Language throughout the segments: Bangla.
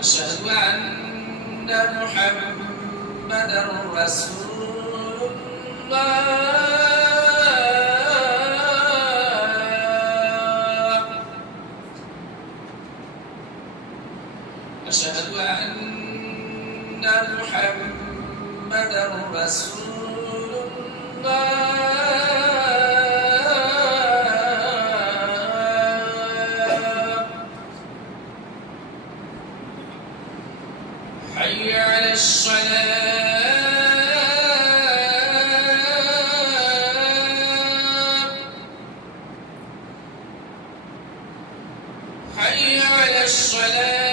أشهد أن محمدا رسول الله. أشهد أن محمدا رسول الله. حي على الصلاة. حي على الصلاة.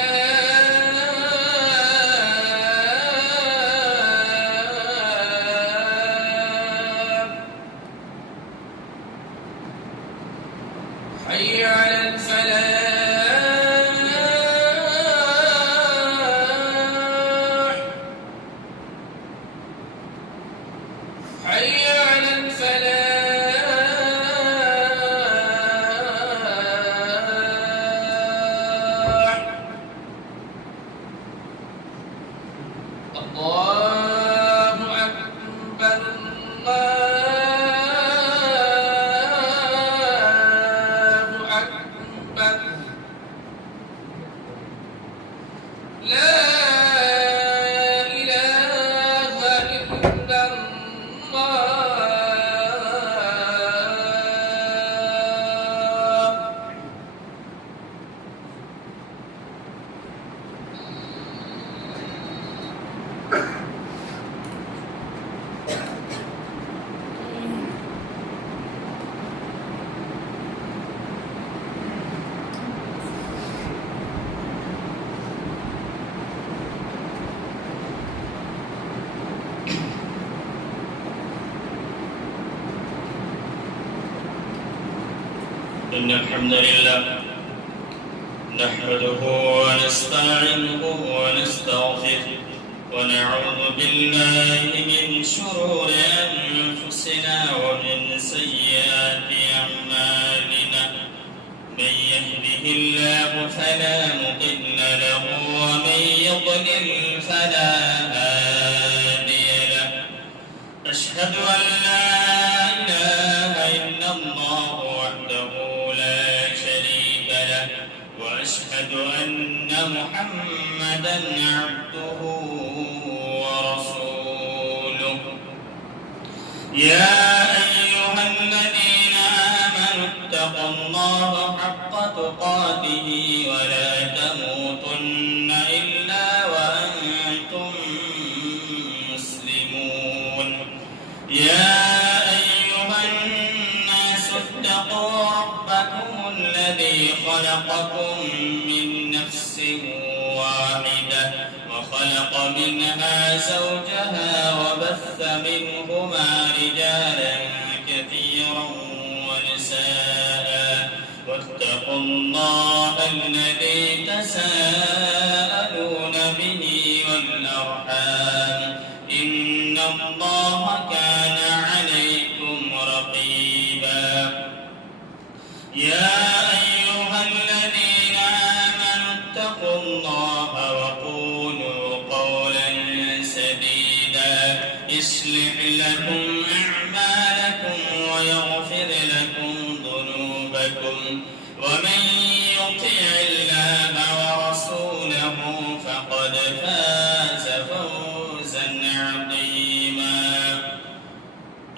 حي على الفلاح. حي على الفلاح. الله أكبر الله أكبر. لا إله إلا الله. إن الحمد لله نحمده ونستعينه ونستغفره ونعوذ بالله من شرور أنفسنا ومن سيئات أعمالنا. من يهده الله فلا مضل له ومن يضلل فلا هادي له. أشهد أن لا إله إلا الله وحده لا شريك له وأشهد أن محمدا عبده ورسوله. يا أيها الذين آمنوا اتقوا الله حق تقاته ولا تموتن إلا وأنتم مسلمون. يا أيها الناس اتقوا ربكم الذي خلقكم من نفس واحدة وخلق منها زوجها وبث منهما رجالا كثيرا ونساء. واتقوا الله الذي تساءلون به والأرحام إن الله كان عليكم رقيبا. يا أيها الذين آمنوا اتقوا الله وقولوا قولا سديدا يصلح لكم أعمالكم ويغفر لكم ذنوبكم ومن يطع الله ورسوله فقد فاز فوزا عظيما.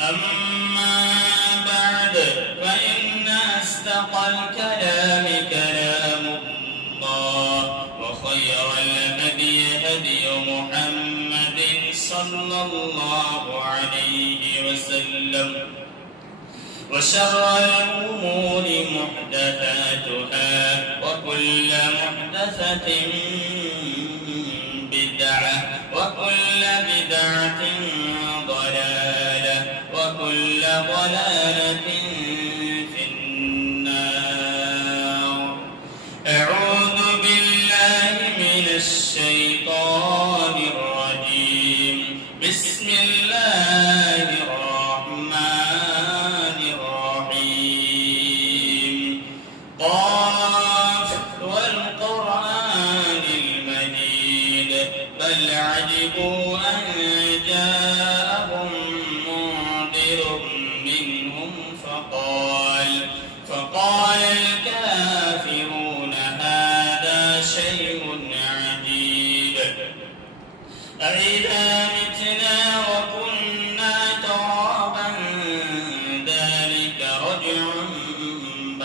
أما بعد فإن أصدق الكلام كلام الله وخير الهدي هدي محمد صلى الله عليه وسلم وشر الأمور محدثاتها وكل محدثة بدعة وكل بدعة ضلالة وكل ضلالة في النار. أعوذ بالله من الشيطان الرجيم. بسم الله الرحمن الرحيم. قاف والقرآن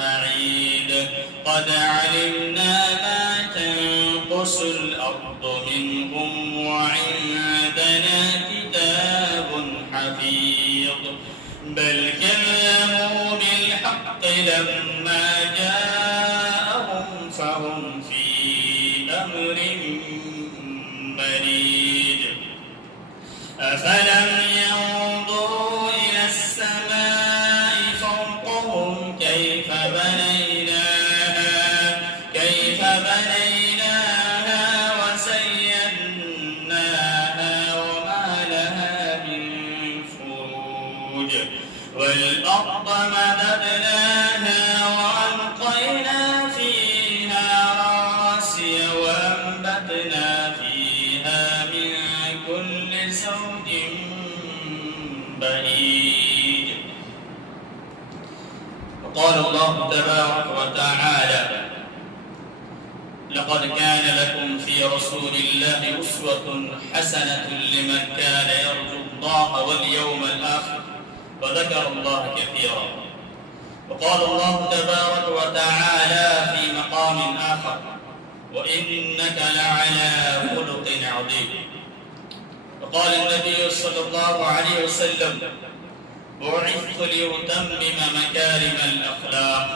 بعيد قد علمنا ما تنقص الأرض منهم وعندنا كتاب حفيظ بل كذبوا بالحق لما جاءهم فهم في أمر مريج أفلم ينظروا إلى السماء فوقهم كيف بنيناها وزيناها وما لها من فروج والأرض مددناها وألقينا فيها رواسي وأنبتنا فيها من كل زوج بهيج وقال الله تبارك وتعالى لقد كان لكم في رسول الله أسوة حسنة لمن كان يرجو الله واليوم الآخر وذكر الله كثيرا وقال الله تبارك وتعالى في مقام آخر وإنك لعلى خلق عظيم وقال النبي صلى الله عليه وسلم بعثت لأتمم مكارم الأخلاق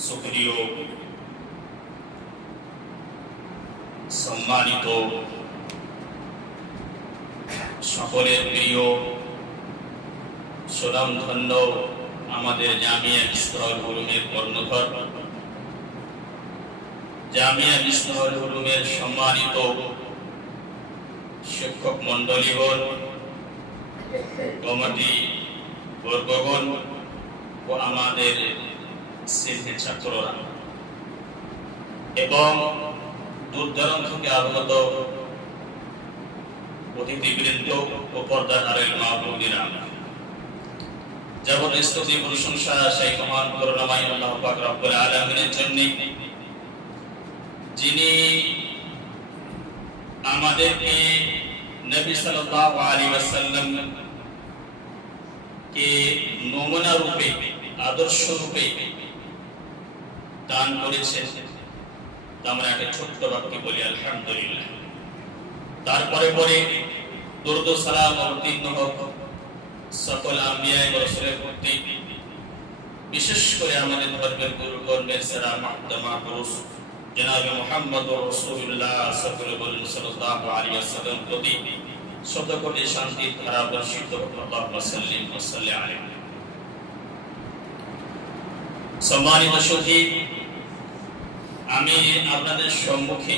সুপ্রিয় সম্মানিত সকলের প্রিয় সুনামধন্য আমাদের জামিয়া মিসবাহুল উলুমের কর্ণধর জামিয়া মিসবাহুল উলুমের সম্মানিত শিক্ষক মণ্ডলীগণ কমিটি বর্গগণ ও আমাদের শ্রেণীর ছাত্ররা এবং দূর দূরান্ত থেকে আগত অতিথিবৃন্দ ও পর্দার আড়ালের মা বোনেরা যাবতীয় স্তুতি প্রশংসা সেই মহান করুণাময় আল্লাহ পাক রব্বুল আলামিনের জন্য যিনি আমাদেরকে নবী সাল্লাল্লাহু আলাইহি ওয়াসাল্লাম কে নমুনা রূপে আদর্শ রূপে দান করেছেন আমরা একটা ছোট্ট বাক্যে বলি আলহামদুলিল্লাহ তারপরে পরে দরুদ ও সালাম অবতীর্ণ হোক সকল আম্বিয়া ও রাসূলের প্রতি বিশেষ করে আমাদের ধর্মের গুরুগণের সেরা মাহতামা পুরুষ জনাব মুহাম্মদ রাসূলুল্লাহ সাল্লাল্লাহু আলাইহি ওয়াসাল্লাম প্রতি শত কোটি শান্তির ধারা বর্ষিত হোক আল্লাহুম্মা সাল্লি ওয়া সাল্লিম আলাইহি সম্মানিত সুধী আমি আপনাদের সম্মুখে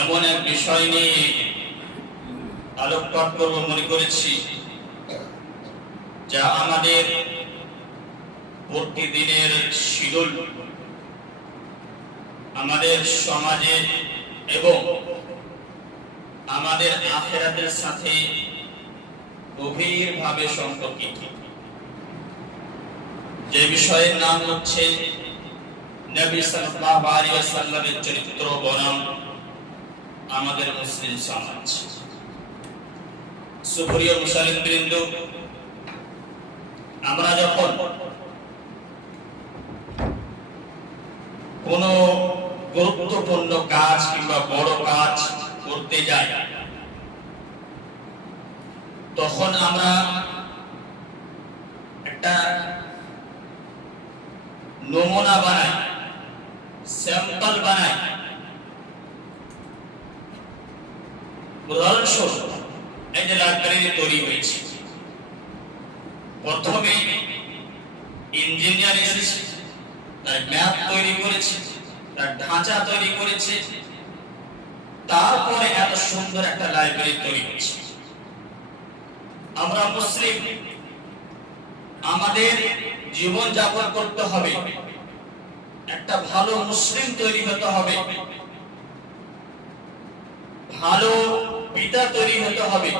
এমন এক বিষয় নিয়ে আলোকপাত করব মনে করেছি যা আমাদের প্রতিদিনের শিডিউল আমাদের সমাজে এবং আমাদের আখিরাতের সাথে গভীরভাবে সম্পর্কিত যে বিষয়ের নাম হচ্ছে নবী সাল্লাল্লাহু আলাইহি ওয়াসাল্লামের চরিত্র বনাম আমাদের মুসলিম সমাজ সুপ্রিয় মুসলিমবৃন্দ আমরা যখন কোনো গুরুত্বপূর্ণ কাজ কিংবা বড় কাজ করতে যাই তখন আমরা একটা নমুনা বানাই স্যাম্পল বানাই উদাহরণস্বরূপ এই যে লাইব্রেরি তৈরি হয়েছে প্রথমে ইঞ্জিনিয়ার এসেছে তার ম্যাপ তৈরি করেছে তার ঢাঁচা তৈরি করেছে তারপরে এত সুন্দর একটা লাইব্রেরি তৈরি হয়েছে আমরা মুসলিম আমাদের জীবন যাপন করতে হবে একটা ভালো মুসলিম তৈরি হতে হবে ভালো পিতা তৈরি হতে হবে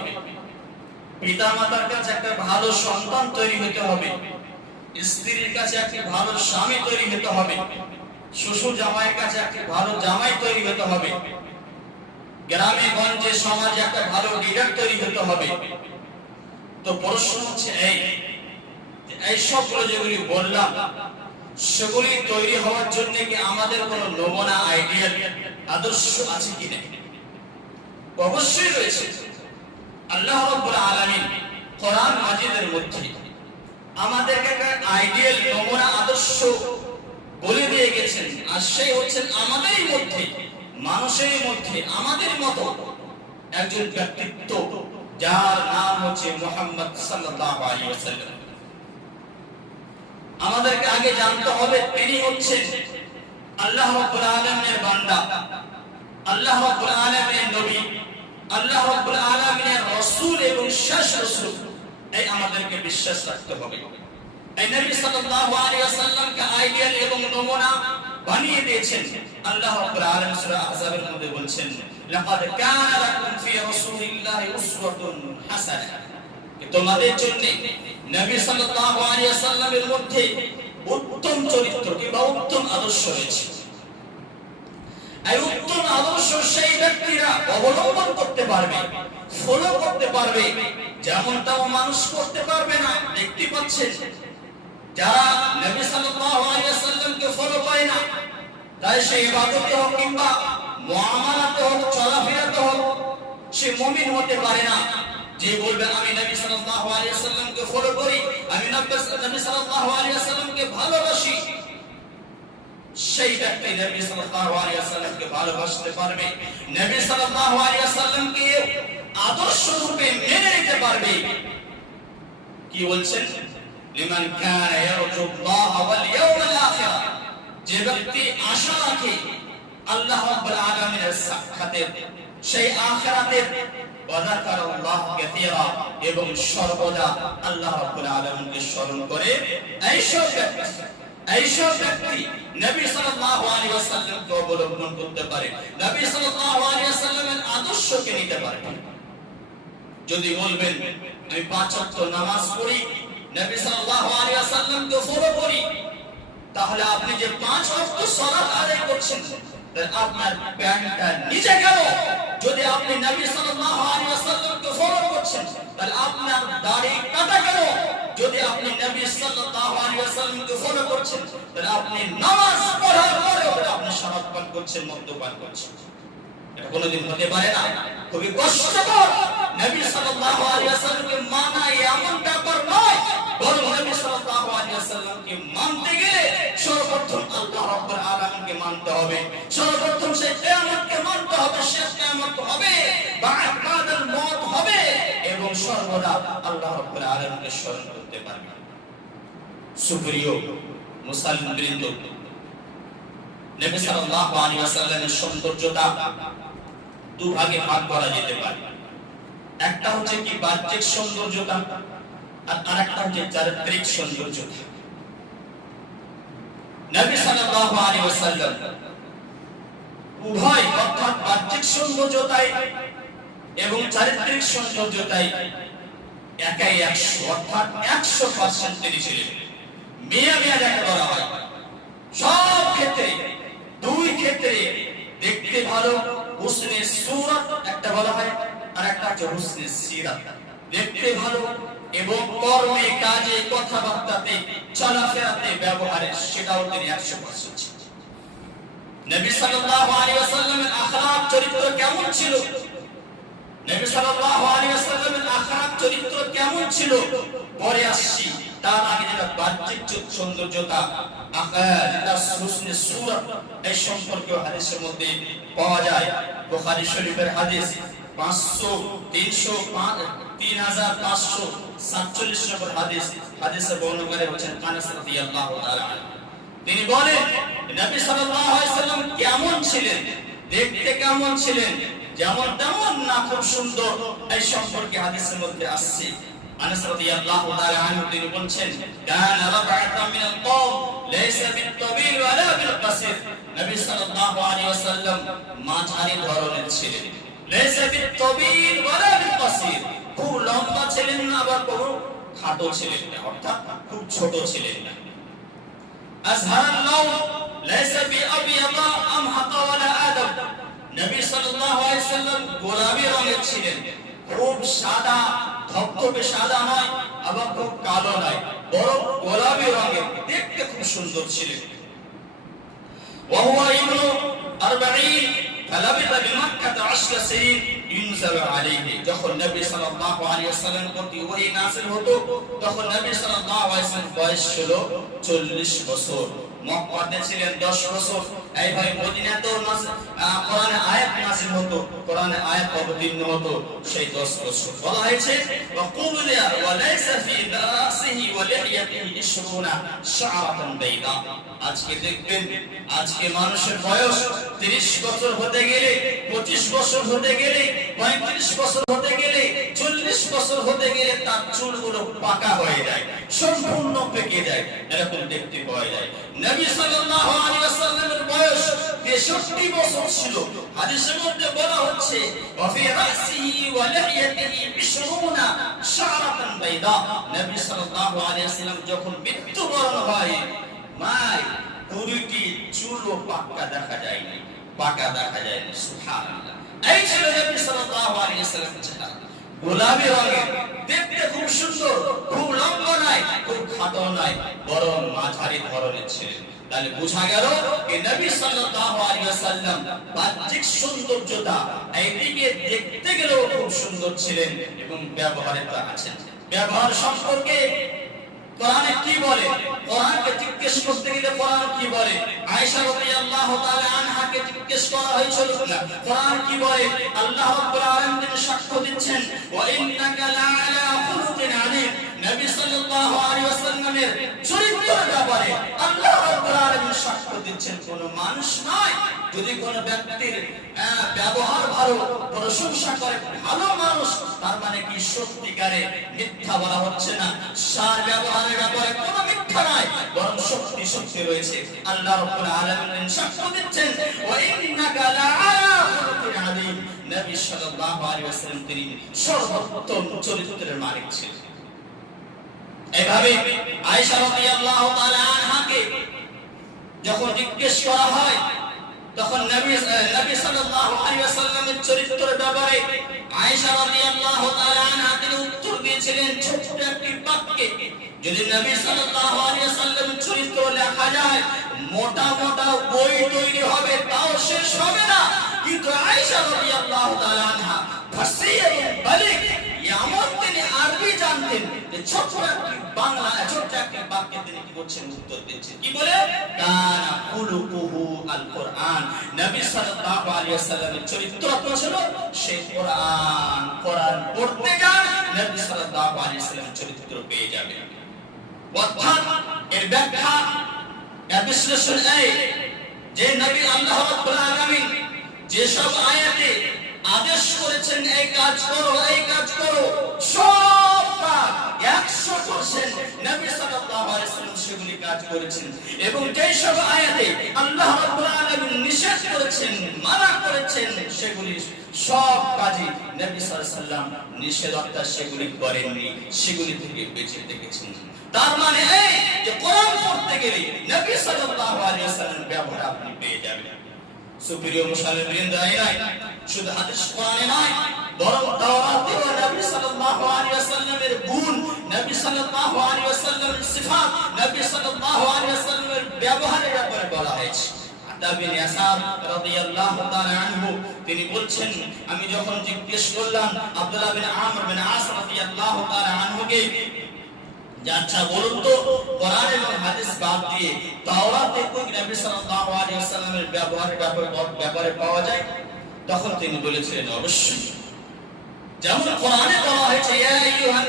পিতা মাতার কাছে একটা ভালো সন্তান তৈরি হতে হবে স্ত্রীর কাছে একটা ভালো স্বামী তৈরি হতে হবে শ্বশুর জামাইয়ের কাছে একটা ভালো জামাই তৈরি হতে হবে গ্রামে গঞ্জে সমাজে একটা ভালো লিডার তৈরি হতে হবে তো প্রশ্ন হচ্ছে এই এই সবগুলো যেগুলি বললাম সেগুলি তৈরি হওয়ার জন্য কি আমাদের কোনো নমুনা আইডিয়াল আদর্শ আছে কি না? অবশ্যই রয়েছে। আল্লাহ রাব্বুল আলামিন কোরআন মাজিদের মধ্যে আমাদেরকে একটা আইডিয়াল নমুনা আদর্শ বলে দিয়ে গেছেন, আর সেই হচ্ছেন আমাদেরই মধ্যে, মানুষের মধ্যে আমাদের মতো একজন ব্যক্তিত্ব, যার নাম হচ্ছে মুহাম্মদ সাল্লাল্লাহু আলাইহি ওয়াসাল্লাম। আমাদেরকে আগে জানতে হবে তিনি হচ্ছেন আল্লাহ রাব্বুল আলামিনের বান্দা, আল্লাহ রাব্বুল আলামিনের নবী, আল্লাহ রাব্বুল আলামিনের রাসূল এবং শেষ রাসূল। এই আমাদেরকে বিশ্বাস রাখতে হবে। এই নবী সাল্লাল্লাহু আলাইহি ওয়াসাল্লামকে আইডিয়াল এবং নমুনা বানিয়ে দিয়েছেন। আল্লাহ রাব্বুল আলামিন সূরা আহজাবের মধ্যে বলছেন, লাকাদ কানা লাকুম ফি রাসূলিল্লাহি উসওয়াতুন হাসানাহ, তোমাদের জন্য নবী সাল্লাল্লাহু আলাইহি ওয়াসাল্লামের মধ্যে উত্তম চরিত্র কিংবা উত্তম আদর্শ রয়েছে। এই উত্তম আদর্শ সেই ব্যক্তিরা অবলম্বন করতে পারবে, ফলো করতে পারবে, যেমনটাও মানুষ করতে পারবে না। দেখতে পাচ্ছেন যারা নবী সাল্লাল্লাহু আলাইহি ওয়াসাল্লামকে ফলো করে না, তাই সে ইবাদতে হোক কিংবা মুআমালাতে হোক, চলাফেরাতে হোক, সে মুমিন হতে পারে না। যে বলবে আমি নবী সাল্লাল্লাহু আলাইহি ওয়াসাল্লামকে ফলো করি, আমি নবী সাল্লাল্লাহু আলাইহি ওয়াসাল্লামকে ভালোবাসি, সেই ব্যক্তি নবী সাল্লাল্লাহু আলাইহি ওয়াসাল্লামকে ভালোবাসতে পারবে, নবী সাল্লাল্লাহু আলাইহি ওয়াসাল্লামকে আদর্শ রূপে মেনে নিতে পারবে। কি বলছেন? লিমান কানা ইয়ারজুল্লাহ ওয়াল ইয়াউমাল আখির, যে ব্যক্তি আশা রাখে আল্লাহ রাব্বুল আলামিনের সাক্ষাতের, সেই আখিরাতের, ওয়া যাকারাল্লাহ কাসীরা, এবং সর্বদা আল্লাহ রাব্বুল আলামিনকে স্মরণ করে, এইসব ব্যক্তি নবী সাল্লাল্লাহু আলাইহি ওয়াসাল্লামকে অবলম্বন করতে পারে, নবী সাল্লাল্লাহু আলাইহি ওয়াসাল্লামের আদর্শকে নিতে পারে। যদি বলবেন আমি 5 ওয়াক্ত নামাজ পড়ি, নবী সাল্লাল্লাহু আলাইহি ওয়াসাল্লামকে ফলো করি, তাহলে আপনি যে 5 ওয়াক্ত সালাত আদায় করছেন, তাহলে আপনার প্যান্টটা নিচে গেল। যদি আপনি নবী সাল্লাল্লাহু আলাইহি ওয়াসাল্লামকে ফলো করছেন, তাহলে আপনার দাড়ি কাটা গেল। যদি আপনি নবী সাল্লাল্লাহু আলাইহি ওয়াসাল্লামকে ফলো করছেন, তাহলে আপনি নামাজ পড়ার পরেও আপনি শরাব পান করছেন, মদ্যপান করছেন। এটা কোনোদিন হতে পারে না, খুবই কষ্টকর। নবী সাল্লাল্লাহু আলাইহি ওয়াসাল্লামকে মানা এমন ব্যাপার নয়, বরং নবী সাল্লাল্লাহু আলাইহি ওয়াসাল্লামকে মানতে গেলে সর্বপ্রথম আল্লাহ রাব্বুল আলামিনকে মানতে হবে, সর্বপ্রথম সেই কিয়ামতকে মানতে হবে, শেষ কিয়ামত হবে, বা'দাল মওত হবে, এবং সর্বদা আল্লাহ রাব্বুল আলামিনকে স্মরণ করতে পারবে। সুপ্রিয় মুসলমানবৃন্দ, নবী সাল্লাল্লাহু আলাইহি ওয়াসাল্লামের সৌন্দর্যতা দুভাগে ভাগ করা যেতে পারে। একটা হচ্ছে কি বাহ্যিক সৌন্দর্যতা, আর আরেকটা হচ্ছে চারিত্রিক সৌন্দর্যতা। নবী সাল্লাল্লাহু আলাইহি ওয়াসাল্লাম উভয়, অর্থাৎ বাহ্যিক সৌন্দর্যতায় এবং চারিত্রিক সৌন্দর্যতায় একাই 100, অর্থাৎ 100% তিনি ছিলেন। মিয়া যাকে বলা হয়, সব ক্ষেত্রে, দুই ক্ষেত্রে দেখতে ভালো, হুসনে সূরত একটা বলা হয়, আর একটা হচ্ছে হুসনে সিরাত। দেখতে ভালো এবং কর্মে, কাজে, কথাবার্তাতে, চলাফেরাতে, ব্যবহারে সেটাও তিনি 100% ছিলেন। নবী সাল্লাল্লাহু আলাইহি ওয়াসাল্লামের আখলাক চরিত্র কেমন ছিল? নবী সাল্লাল্লাহু আলাইহি ওয়াসাল্লামের আখলাক চরিত্র কেমন ছিল পরে আসছি। তার আগে যেটা বাহ্যিক সৌন্দর্যতা, যেটা হুসনে সূরত, এই সম্পর্কে হাদিসের মধ্যে পাওয়া যায়। বুখারী শরীফের হাদিস 3547 নম্বর হাদিস। হাদিসের বর্ণনাকারী হচ্ছেন আনাস রাদিয়াল্লাহু তাআলা। তিনি বলেন নবী সাল্লাল্লাহু আলাইহি ওয়াসাল্লাম কেমন ছিলেন, দেখতে কেমন ছিলেন, যেমন তেমন না, খুব সুন্দর, এই সম্পর্কে হাদিসের মধ্যে আসছে। আনাস রাদিয়াল্লাহু তাআলা আনহু তিনি বলেন, কানা রাবআতাম মিনাল কওম লাইসা বিত-তাবিল ওয়ালা বিল-কাসির। নবী সাল্লাল্লাহু আলাইহি ওয়াসাল্লাম মাঝারি ধরনের ছিলেন, লাইসা বিত-তাবিল ওয়ালা বিল-কাসির, খুব লম্বা ছিলেন না, আবার খুব খাটো ছিলেন না, অর্থাৎ খুব ছোট ছিলেন না। আযহারাল লাউন লাইসা বিআবিয়াদা আমহাতা ওয়ালা আদম। নবী সাল্লাল্লাহু আলাইহি ওয়াসাল্লাম গোলাপি রঙের ছিলেন, খুব সাদা, ধবধবে সাদা নয়, আবার খুব কালো নয়, বড় গোলাপি রঙের, দেখতে খুব সুন্দর ছিলেন। وهو ابن 40 فلبث بمكة 10 سنين ينزل عليه। যখন নবী সাল্লাল্লাহু আলাইহি ওয়াসাল্লাম প্রতি ওহী নাযিল হতো তখন নবী সাল্লাল্লাহু আলাইহি ওয়াসাল্লাম বয়স ছিল 40 বছর। মক্কাতে ছিলেন 10 বছর। এইভাবে মদিনাতেও কোরআনে আয়াত নাযিল হতো, কোরআনে আয়াত অবতীর্ণ হতো সেই 10 বছর। বলা হয়েছে ওয়াকুলিয়া ওয়ালাইসা ফি রাসিহি ওয়া লিহিয়াতিহি 20 শা'রাতান বাইদা। আজকে দেখবেন, আজকে মানুষের বয়স 30 বছর হতে গেলে, 25 বছর হতে গেলে, 35 বছর হতে গেলে, 40 বছর হতে গেলে তার চুলগুলো পাকা হয়ে যায়, সম্পূর্ণ পেকে যায়, এরকম দেখতে পাওয়া যায়। নবী সাল্লাল্লাহু আলাইহি ওয়াসাল্লামের বয়স 63 বছর ছিল। হাদিসের মধ্যে বলা হচ্ছে ওয়া ফি রাসিহি ওয়া লিহিয়াতিহি 20 শা'রাতান বাইদা। নবী সাল্লাল্লাহু আলাইহি ওয়াসাল্লাম যখন মৃত্যুবরণ হয়, মাই 20টি চুলও পাকা দেখা যায়নি, পাকা দেখা যায়নি। সুবহানাল্লাহ। এই ছিল নবী সাল্লাল্লাহু আলাইহি ওয়াসাল্লামের চেহারা, গোলাপি রঙের, দেখতে খুব সুন্দর, খুব লম্বা নয়, খুব খাটো নয়, বরং মাঝারি ধরনের ছিলেন। তাহলে বোঝা গেল যে নবী সাল্লাল্লাহু আলাইহি ওয়াসাল্লাম বাহ্যিক সৌন্দর্যতা এইদিকে দেখতে গেলেও খুব সুন্দর ছিলেন এবং ব্যবহারে তা আছেন। ব্যবহার সম্পর্কে কোরআনে কি বলে? কোরআনকে জিজ্ঞেস করতে গেলে কোরআন কি বলে? আয়েশা রাদিয়াল্লাহু তাআলা আনহাকে জিজ্ঞেস করা হয়েছিল না, কোরআন কি বলে? আল্লাহ রাব্বুল আলামিন সাক্ষ্য দিচ্ছেন ওয়া ইন্নাকা লাআলা খুলুকিন আযীম। নবী সাল্লাল্লাহু আলাইহি ওয়াসাল্লামের চরিত্রের ব্যাপারে আল্লাহ রাব্বুল আলামিন সাক্ষ্য দিচ্ছেন, কোন মানুষ নয়। যদি কোন ব্যক্তির ব্যবহার ভালো, প্রশংসা করে ভালো মানুষ, তার মানে কি সত্যিকারে মিথ্যা বলা হচ্ছে না। সার ব্যবহারের ব্যাপারে কোনো মিথ্যা নাই, বরং সত্যি সত্যি রয়েছে। আল্লাহ রাব্বুল আলামিন সাক্ষ্য দিচ্ছেন ওয়া ইন্নাকা লাআলা খুলুকিন আযীম। নবী সাল্লাল্লাহু আলাইহি ওয়াসাল্লাম তিনি সর্বোত্তম চরিত্রের মালিক ছিলেন। এইভাবে আয়েশা রাদিয়াল্লাহু তাআলা আনহাকে যখন জিজ্ঞেস করা হয় তখন নবী সাল্লাল্লাহু আলাইহি ওয়াসাল্লামের চরিত্রের ব্যাপারে আয়েশা রাদিয়াল্লাহু তাআলা আনহা তিনি উত্তর দিয়েছিলেন ছোট্ট একটি বাক্যে। যদি নবী সাল্লাল্লাহু আলাইহি ওয়াসাল্লামের চরিত্র লেখা যায়, মোটা মোটা বই তৈরি হবে, তাও শেষ হবে না। কিন্তু আয়েশা রাদিয়াল্লাহু তাআলা আনহা ফাসিহ এবং বালিগ, এমন তিনি আরবি জানতেন যে ছোট্ট একটি বাংলা, ছোট্ট একটি বাক্যে তিনি কি করছেন? উত্তর দিচ্ছেন। কি বলে? কানা খুলুকুহু আল কোরআন। নবী সাল্লাল্লাহু আলাইহি ওয়াসাল্লামের চরিত্র ছিল সেই কোরআন। কোরআন পড়তে যান, নবী সাল্লাল্লাহু আলাইহি ওয়াসাল্লামের চরিত্র পেয়ে যাবেন। অর্থাৎ এর ব্যাখ্যা, এর বিশ্লেষণ এই যে নবী আল্লাহ রাব্বুল আলামিন যেসব আয়াতে আদেশ করেছেন এই কাজ করো, এই কাজ করো, সব কাজ 100% নবী সাল্লাল্লাহু আলাইহি ওয়াসাল্লাম সেগুলি কাজ করেছেন। এবং যেসব আয়াতে আল্লাহ রাব্বুল আলামিন নিষেধ করেছেন, মানা করেছেন, সেগুলি সব কাজই নবী সাল্লাল্লাহু আলাইহি ওয়াসাল্লাম নিষেধ অর্থাৎ সেগুলি করেননি, সেগুলি থেকে বেঁচে থেকেছেন। তার মানে এই যে কোরআন পড়তে গেলে নবী সাল্লাল্লাহু আলাইহি ওয়াসাল্লামের ব্যবহার আপনি পেয়ে যাবেন। সুপ্রিয় মুসলিম শুধু হাদিস কোরআনে নয়, বরং তাওরাতে নবী সাল্লাল্লাহু আলাইহি ওয়াসাল্লামের গুণ, নবী সাল্লাল্লাহু আলাইহি ওয়াসাল্লামের সিফাত, নবী সাল্লাল্লাহু আলাইহি ওয়াসাল্লামের ব্যবহারের ব্যাপারে বলা হয়েছে। আতা বিন ইয়াসার রাদিয়াল্লাহু তাআলা আনহু তিনি বলছেন, আমি যখন জিজ্ঞেস করলাম আব্দুল্লাহ বিন আমর বিন আস রাদিয়াল্লাহু তাআলা আনহুকে, আচ্ছা বলুন তো কোরআন এবং হাদিস বাদ দিয়ে তাওরাতে কোন নবী সাল্লাল্লাহু আলাইহি ওয়াসাল্লামের ব্যবহারের ব্যাপারে পাওয়া যায়? তখন তিনি বলেছিলেন অবশ্যই। যেমন কোরআনে বলা হয়েছে ইয়া আইয়ুহান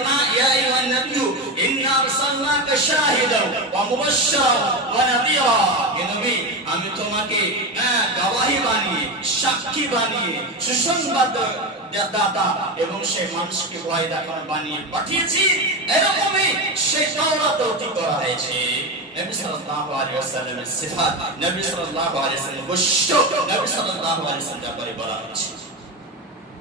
নাবিয়্যু ইন্না আরসালনাকা শাহিদান ওয়া মুবাশশিরান ওয়া নাযীরা। হে নবী, আমি তোমাকে গবাহি বানিয়ে, সাক্ষী বানিয়ে, সুসংবাদ দাতা এবং সেই মানুষকে ভয় দেখানো বানিয়ে পাঠিয়েছি। এরকমই সেই তাওরাতেও কি করা হয়েছে? নবী সাল্লাল্লাহু আলাইহি ওয়াসাল্লামের সিফাত, নবী সাল্লাল্লাহু আলাইহি ওয়াসাল্লামের বৈশিষ্ট্য নবী সাল্লাল্লাহু আলাইহি ওয়াসাল্লামের ব্যাপারে বলা হয়েছে।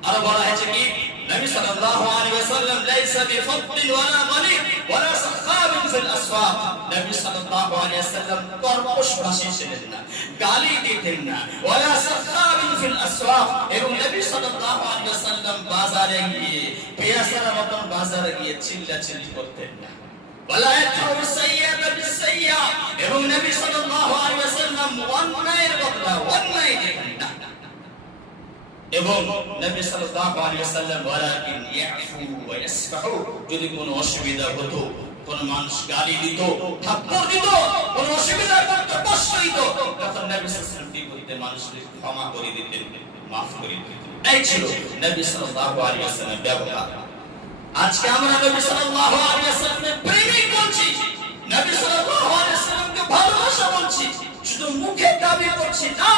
আর বলা হয়েছে কি নবী সাল্লাল্লাহু আলাইহি ওয়াসাল্লাম লাইসা বিফাদ্দিন ওয়ালা গনিম ওয়ালা সাখাবিন ফিল আসওয়াক। নবী সাল্লাল্লাহু আলাইহি ওয়াসাল্লাম কর্কশ ভাষী ছিলেন না, গালি দিতেন না, ওয়ালা সাখাবিন ফিল আসওয়াক। এবং নবী সাল্লাল্লাহু আলাইহি ওয়াসাল্লাম বাজারে গিয়ে পেয়াসার মতন বাজারে গিয়ে চিল্লাচিল্লি করতেন না। ওয়ালা ইয়াদফাউ সাইয়্যাতা বিস-সাইয়্যা, এবং নবী সাল্লাল্লাহু আলাইহি ওয়াসাল্লাম অন্যায়ের বদলা অন্যায় দেন না। এবং নবী সাল্লাল্লাহু আলাইহি ওয়াসাল্লাম ওয়ালাকিন ইয়াফু ওয়া ইয়াসফাহু, যদি কোনো অসুবিধা হতো, কোন মানুষ গালি দিত, থাপ্পড় দিত, কোন অসুবিধা করতে কষ্ট দিত, তখন নবী সাল্লাল্লাহু আলাইহি ওয়াসাল্লাম কি করতেন? মানুষকে ক্ষমা করে দিতেন, মাফ করে দিতেন। এই ছিল নবী সাল্লাল্লাহু আলাইহি ওয়াসাল্লামের ব্যবহার। আজকে আমরা নবী সাল্লাল্লাহু আলাইহি ওয়াসাল্লামের প্রেমিক বলছি, নবী সাল্লাল্লাহু আলাইহি ওয়াসাল্লামকে ভালোবাসা বলছি, শুধু মুখে দাবি করছি না,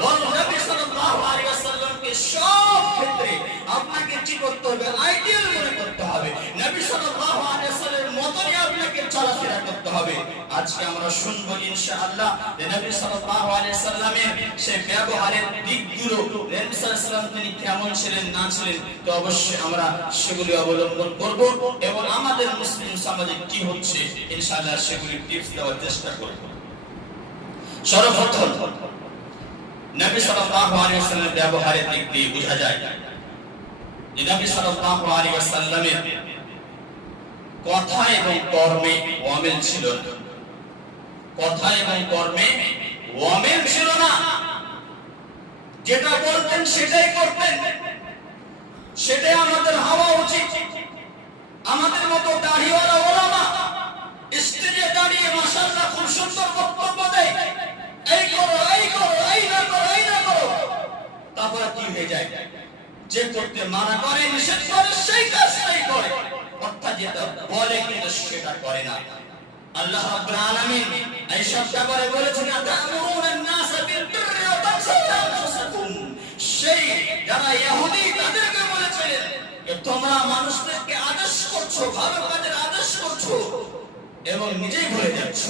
বরং নবী সাল্লাল্লাহু আলাইহি ওয়াসাল্লামকে সব ক্ষেত্রে আপনাকে কি করতে হবে? আইডিয়াল মনে করতে হবে। নবী সাল্লাল্লাহু আলাইহি ওয়াসাল্লামের মতই আপনাকে চলাফেরা করতে হবে। আজকে আমরা শুনবো ইনশাআল্লাহ যে নবী সাল্লাল্লাহু আলাইহি ওয়াসাল্লামের সেই ব্যবহারের দিকগুলো, নবী সাল্লাল্লাহু আলাইহি ওয়াসাল্লাম তিনি কেমন ছিলেন না ছিলেন, তো অবশ্যই আমরা সেগুলি অবলম্বন করব এবং আমাদের মুসলিম সমাজে কি হচ্ছে ইনশাআল্লাহ সেগুলি টিপস দেওয়ার চেষ্টা করব। সর্বপ্রথম নবী সাল্লাল্লাহু আলাইহি ওয়াসাল্লামের ব্যবহারের দিক দিয়ে বোঝা যায় যে নবী সাল্লাল্লাহু আলাইহি ওয়াসাল্লামের কথা এবং কর্মে অমিল ছিল না। কথা এবং কর্মে অমিল ছিল না। যেটা বলতেন সেটাই করতেন, সেটাই আমাদের হওয়া উচিত। আমাদের মতো দাড়িওয়ালা ওলামা স্টেজে দাঁড়িয়ে মাশাআল্লাহ খুব সুন্দর বক্তব্য দেয়, এই করো, এই করো, এই না করো, এই না করো, তারপরে কি হয়ে যায়? যে করতে মানা করে, নিষেধ করে, সেই কাজটাই করে, অর্থাৎ যেটা বলে কিন্তু সেটা করে না। আল্লাহ রাব্বুল আলামিন এই শব্দে বলেছেন, আতা'মুরুনান নাসা বিল বিররি ওয়া তানসাউনা আনফুসাকুম। সেই যারা ইহুদি তাদেরকে বলেছিলেন যে তোমরা মানুষদেরকে আদেশ করছো, ভালো কাজের আদেশ করছো এবং নিজেই ভুলে যাচ্ছ।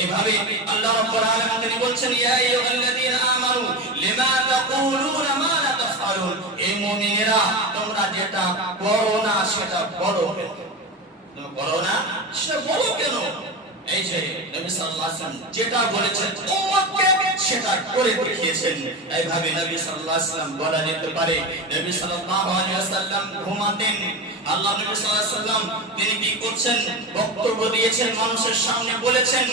এইভাবে আল্লাহ রাব্বুল আলামিন তিনি বলছেন, ইয়া আইয়ুহাল্লাযীনা আমানু লিমা তাকুলুনা মা লা তাফআলুন। এই মুমিনেরা তোমরা যেটা করো না সেটা বলো কেন? তোমরা করো না সেটা বলো কেন? এই যে নবী সাল্লাল্লাহু আলাইহি ওয়াসাল্লাম যেটা বলেছেন উম্মতকে সেটা করে দেখিয়েছেন। এইভাবে নবী সাল্লাল্লাহু আলাইহি ওয়াসাল্লাম বলা যেতে পারে, নবী সাল্লাল্লাহু আলাইহি ওয়াসাল্লাম ঘুমাতেন। আল্লাহ নবী সাল্লাল্লাহু আলাইহি ওয়াসাল্লাম তিনি কি করছেন? বক্তব্য দিয়েছেন, মানুষের সামনে বলেছেন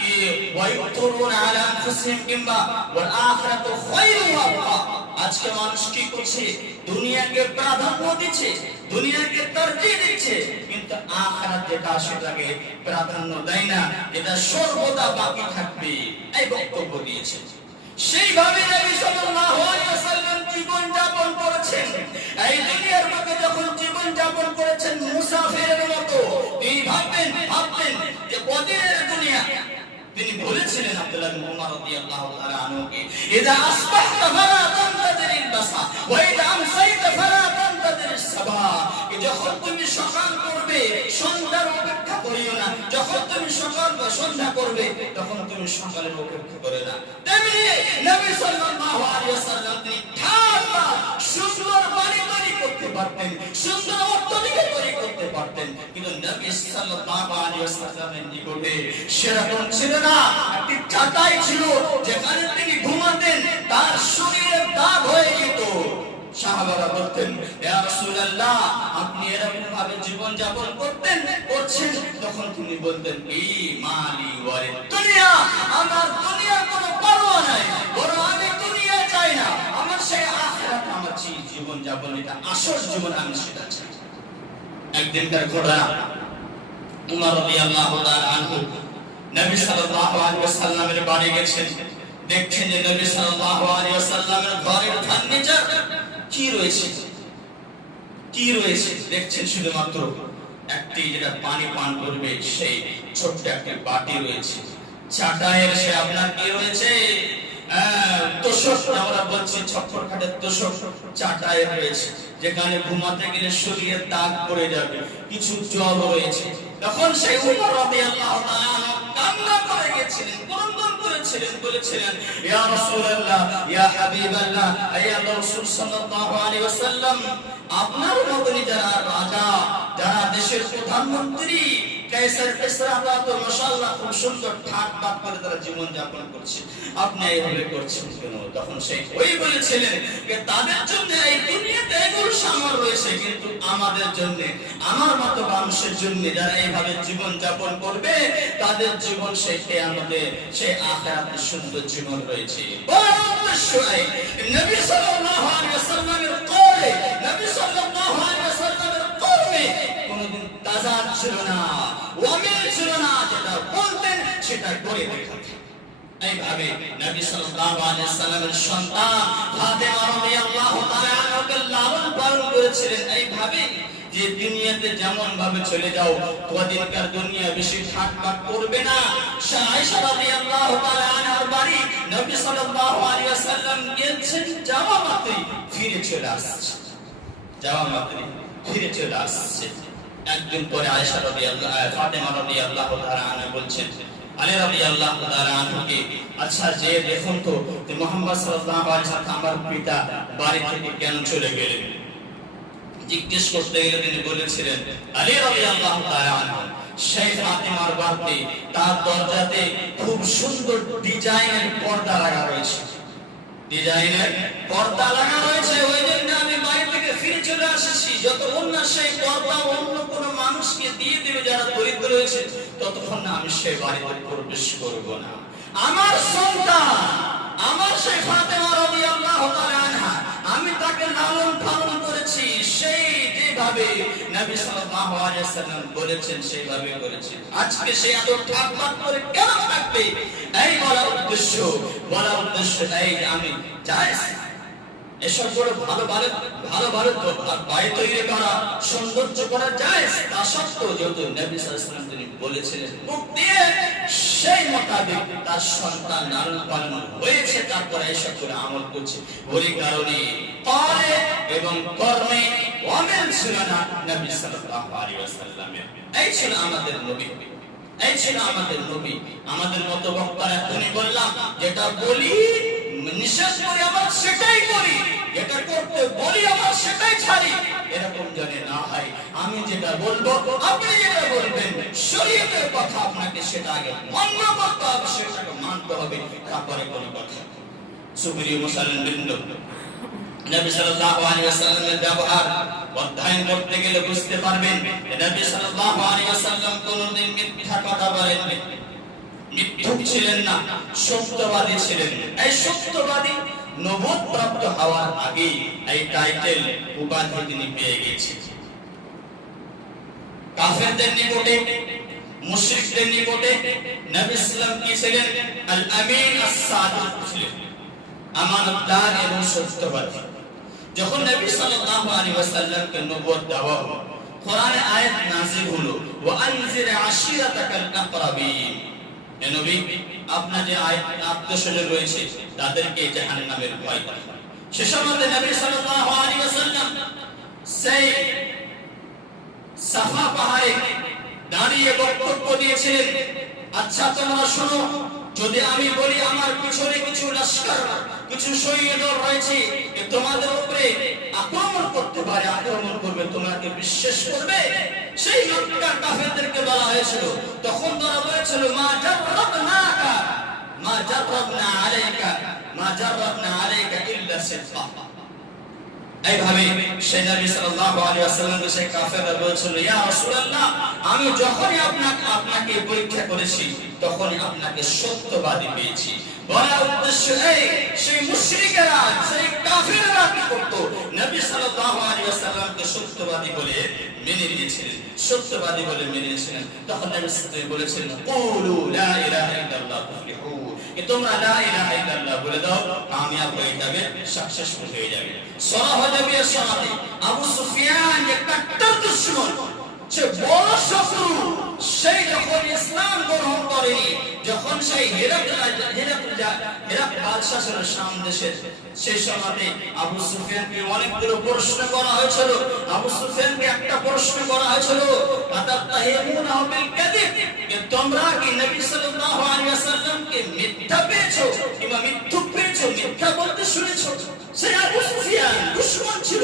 কি ওয়ায়ুতুরুনা আলা আনফুসিহিম কিংবা ওয়াল আখিরাতু খায়রুন ওয়া আবকা। আজকে মানুষ কি করছে? দুনিয়াকে প্রাধান্য দিচ্ছে, দুনিয়াকে তরজিহ দিচ্ছে, কিন্তু আখিরাত যেটা সেটাকে প্রাধান্য দেয় না, যেটা সর্বদা বাকি থাকবে, এই বক্তব্য দিয়েছে। সেইভাবে নবী সাল্লাল্লাহু আলাইহি ওয়াসাল্লাম জীবন যাপন করেছেন। এই দুনিয়ার বুকে যখন জীবন যাপন করেছেন মুসাফিরের মতো, তিনি ভাবতেন যে বদিনের দুনিয়া। তিনি বলেছিলেন আব্দুল্লাহ বিন উমর রাদিয়াল্লাহু তাআলা আনহুকে, ইযা আসবাহতা ফালা তানতাজিরিল বাসা ওয়া ইযা আমসাইতা ফালা তানতাজিরিস সাবা। যখন তুমি সকাল করবে সন্ধ্যার অপেক্ষা করিও না, যখন তুমি সকাল বা সন্ধ্যা করবে তখন তুমি সকালের অপেক্ষা করে না। তেমনি নবী সাল্লাল্লাহু আলাইহি ওয়াসাল্লাম তিনি ঠান্ডা সুন্দর বাড়ি তৈরি করতে পারতেন, সুন্দর অট্টালিকা তৈরি করতে পারতেন, কিন্তু নবী সাল্লাল্লাহু আলাইহি ওয়াসাল্লামের নিকটে সেরকম ছিল না। একটি চাটাই ছিল যেখানে তিনি ঘুমাতেন, তার শরীরে দাগ হয়ে যেত। সাহাবারা বলতেন, ইয়া রাসূলুল্লাহ আপনি এরকম ভাবে জীবন যাপন করছেন, তখন তিনি বলতেন, এই মালি ওয়ালি দুনিয়া, আমার দুনিয়ার কোনো পরোয়া নাই, বরং আমি দুনিয়া চাই না, আমার সেই আখিরাত আমার জীবন যাপন, এটা আসল জীবন, আমি সেটা চাই। একদিনকার ঘটনা, উমর রাদিয়াল্লাহু তাআলা আনহু নবী সাল্লাল্লাহু আলাইহি ওয়াসাল্লামের বাড়ি গেছেন। দেখছেন যে নবী সাল্লাল্লাহু আলাইহি ওয়াসাল্লামের ঘরের ফার্নিচার কি রয়েছে দেখছেন, শুধুমাত্র একটি যেটা পানি পান করবে সেই ছোট্ট একটা বাটি রয়েছে। চাটাইয়ের সে আপনার কি রয়েছে? তোষক, আমরা বলছি ছপ্পর খাটের তোষক চাটাই রয়েছে, যেখানে ঘুমাতে গেলে শরীরে দাগ পড়ে যাবে, কিছু জল রয়েছে। তখন সেই উমর রাদিয়াল্লাহু তাআলা কান্না করে গেছিলেন, ক্রন্দন করেছিলেন। বলেছিলেন ইয়া রাসূলুল্লাহ ইয়া হাবিবাল্লাহ ইয়া রাসূল সাল্লাল্লাহু আলাইহি ওয়াসাল্লাম, আপনার মতনই যারা রাজা, যারা দেশের প্রধানমন্ত্রী, কাইসার কিসরা তো মাশাআল্লাহ খুব সুন্দর ঠাট বাট করে তারা জীবন যাপন করছে, আপনি এইভাবে করছেন কেন? তখন সেই ওই বলেছিলেন যে তাদের জন্য এই দুনিয়াতে এগুলো সামর রয়েছে, কিন্তু আমাদের জন্য, আমার মতো মানুষের জন্য যারা এইভাবে জীবন যাপন করবে, তাদের জীবন সেই কিয়ামতে, সেই আখিরাতে সুন্দর জীবন রয়েছে। অবশ্যই নবী সাল্লাল্লাহু আলাইহি ওয়াসাল্লামের কওলে, নবী সাল্লাল্লাহু আলাইহি ওয়াসাল্লামের কওলে কোনদিন তাজাদ ছিল না, ওয়ামিল ছিল না, যেটা বলতেন সেটা করে দেখাতেন। এইভাবে নবী সাল্লাল্লাহু আলাইহি ওয়াসাল্লামের সন্তান ফাতেমা রাদিয়াল্লাহু তাআলা আনহাকে লালন পালন করেছিলেন এইভাবে যে দুনিয়াতে যেমন ভাবে চলে যাও, কদিনকার দুনিয়া বেশি ঠাটবাট করবে না। আয়েশা রাদিয়াল্লাহু তাআলা আনহার বাড়ি নবী সাল্লাল্লাহু আলাইহি ওয়াসাল্লাম গিয়েছেন, যাওয়া মাত্রই ফিরে চলে আসছে, যাওয়া মাত্রই ফিরে চলে আসছে। একদিন পরে আয়েশা ফাতেমা রাদিয়াল্লাহু তাআলা আনহা বলছেন আলী রাদিয়াল্লাহু তাআলা আনহুকে, আচ্ছা যে দেখুন তো মুহাম্মদ সাল্লাল্লাহু আলাইহি ওয়াসাল্লাম আমার পিতা বাড়ি থেকে কেন চলে গেলেন? জিজ্ঞেস করতে গেলে তিনি বলেছিলেন আলী রাদিয়াল্লাহু তাআলা আনহু, সেই ফাতেমার বাড়িতে তার দরজাতে খুব সুন্দর ডিজাইনের পর্দা লাগা রয়েছে, ডিজাইনের পর্দা লাগা রয়েছে, ওই জন্য আমি বাড়ি থেকে ফিরে চলে আসছি। যতক্ষণ না সেই পর্দা অন্য কোনো মানুষকে দিয়ে দেবে যারা দরিদ্র রয়েছে, ততক্ষণ না আমি সেই বাড়িতে প্রবেশ করব না। আমার সন্তান, আমার সেই ফাতেমা রাদিয়াল্লাহু তাআলা আনহা, আমি তাকে লালন পালন করেছি, সেই যেভাবে নবী সাল্লাল্লাহু আলাইহি ওয়াসাল্লাম বলেছেন সেইভাবে করেছি। আজকে সে এত ঠাটবাট করে কেন থাকবে? এই বলার উদ্দেশ্য এই যে আমি জায়েজ এসব বড় ভালো বাড়ি তৈরি করা, সৌন্দর্য করা জায়েজ, তা সত্ত্বেও যেহেতু নবী সাল্লাল্লাহু আলাইহি ওয়াসাল্লাম তিনি বলেছিলেন, মুখ দিয়ে সেই মোতাবেক তার সন্তান লালন পালন হয়েছে, তারপরে এসব করে আমল করছে। ওই কারণে পরে এবং কর্মে অমিল ছিল না নবী সাল্লাল্লাহু আলাইহি ওয়াসাল্লামের। এই ছিল আমাদের নবী, এই ছিল আমাদের নবী। আমাদের মতো বক্তারা এখনই বললাম, যেটা বলি নিষেধ করি আবার সেটাই করি, যেটা করতে বলি আবার সেটাই ছাড়ি, এরকম জানে না হয়। আমি যেটা বলবো আপনি যেটা বলবেন, শরীয়তের কথা আপনাকে সেটা আগে মান্য করতে হবে, সেটাকে মানতে হবে, তারপরে কোনো কথা। সুপ্রিয় মুসলমানবৃন্দ, নবী সাল্লাল্লাহু আলাইহি ওয়াসাল্লামের ব্যবহার অধ্যয়ন করতে গেলে বুঝতে পারবেন নবী সাল্লাল্লাহু আলাইহি ওয়াসাল্লাম কোনদিন মিথ্যা কথা বলেননি, মিথ্যুক ছিলেন না, সত্যবাদী ছিলেন। এই সত্যবাদী নবুয়ত প্রাপ্ত হওয়ার আগে এই টাইটেল উপাধি তিনি পেয়ে গেছেন। কাফেরদের নিকটে, মুশরিকদের নিকটে নবী সাল্লাল্লাহু কি ছিলেন? আল আমিন আস-সাদিক ছিলেন, আমানতদার এবং সত্যবাদী। যখন নবী সাল্লাল্লাহু আলাইহি ওয়াসাল্লামকে নবুয়ত দেওয়া হলো, কোরআনে আয়াত নাযিল হলো, ওয়া আনজির আশিরাতাকাল আকরাবিন, হে নবী আপনার যে আত্মীয়স্বজন রয়েছে তাদেরকে জাহান্নামের ভয় দেখান। সে সময় নবী সাল্লাল্লাহু আলাইহি ওয়াসাল্লাম সেই সাফা পাহাড়ে দাঁড়িয়ে বক্তব্য দিয়েছিলেন, আচ্ছা তোমরা শোনো, যদি আমি বলি আমার পিছনে কিছু লস্কর, কিছু সৈন্য রয়েছে, তোমাদের উপরে আক্রমণ করতে পারে, আক্রমণ করবে, তোমরা কি বিশ্বাস করবে? সেই মক্কার কাফেরদেরকে বলা হয়েছিল, তখন তারা বলেছিল মা জাররাবনা আলাইকা ইল্লা সিদকা। এইভাবে সেই নবী সাল্লাল্লাহু আলাইহি ওয়াসাল্লামকে সেই কাফেররা বলেছিল, ইয়া রাসূলুল্লাহ, আমি যখনই আপনাকে পরীক্ষা করেছি তখনই আপনাকে সত্যবাদী পেয়েছি। বলার উদ্দেশ্য এই, সেই মুশরিকেরা, সেই কাফেররা কি করত? নবী সাল্লাল্লাহু আলাইহি ওয়াসাল্লামকে সত্যবাদী বলে মেনে নিয়েছিলেন, সত্যবাদী বলে মেনে নিয়েছিলেন। তখন নবী সাল্লাল্লাহু বলেছিলেন, কুলু লা ইলাহা ইল্লাল্লাহ তুফলিহু, তোমরা লা ইলাহা ইল্লাল্লাহ বলে দাও, কামিয়াব হয়ে যাবে, সাকসেসফুল হয়ে যাবে। সহাবাদের সাথে আবু সুফিয়ান একটা দুশমন, সে বড় শত্রু, সেই যখন ইসলাম গ্রহণ করেনি, যখন সেই হেরাত বাদশাহের সামনে সেই সময় আবু সুফিয়ানকে অনেকগুলো প্রশ্ন করা হয়েছিল। আবু সুফিয়ানকে একটা প্রশ্ন করা হয়েছিল, আতাতাহিমুনা বিল কাযিব, তোমরা কি নবী সাল্লাল্লাহু আলাইহি ওয়াসাল্লাম সাল্লামকে মিথ্যা পেয়েছো কিংবা মিথ্যুক পেয়েছো, মিথ্যা বলতে শুনেছো। সে আবু সুফিয়ান দুশমন ছিল,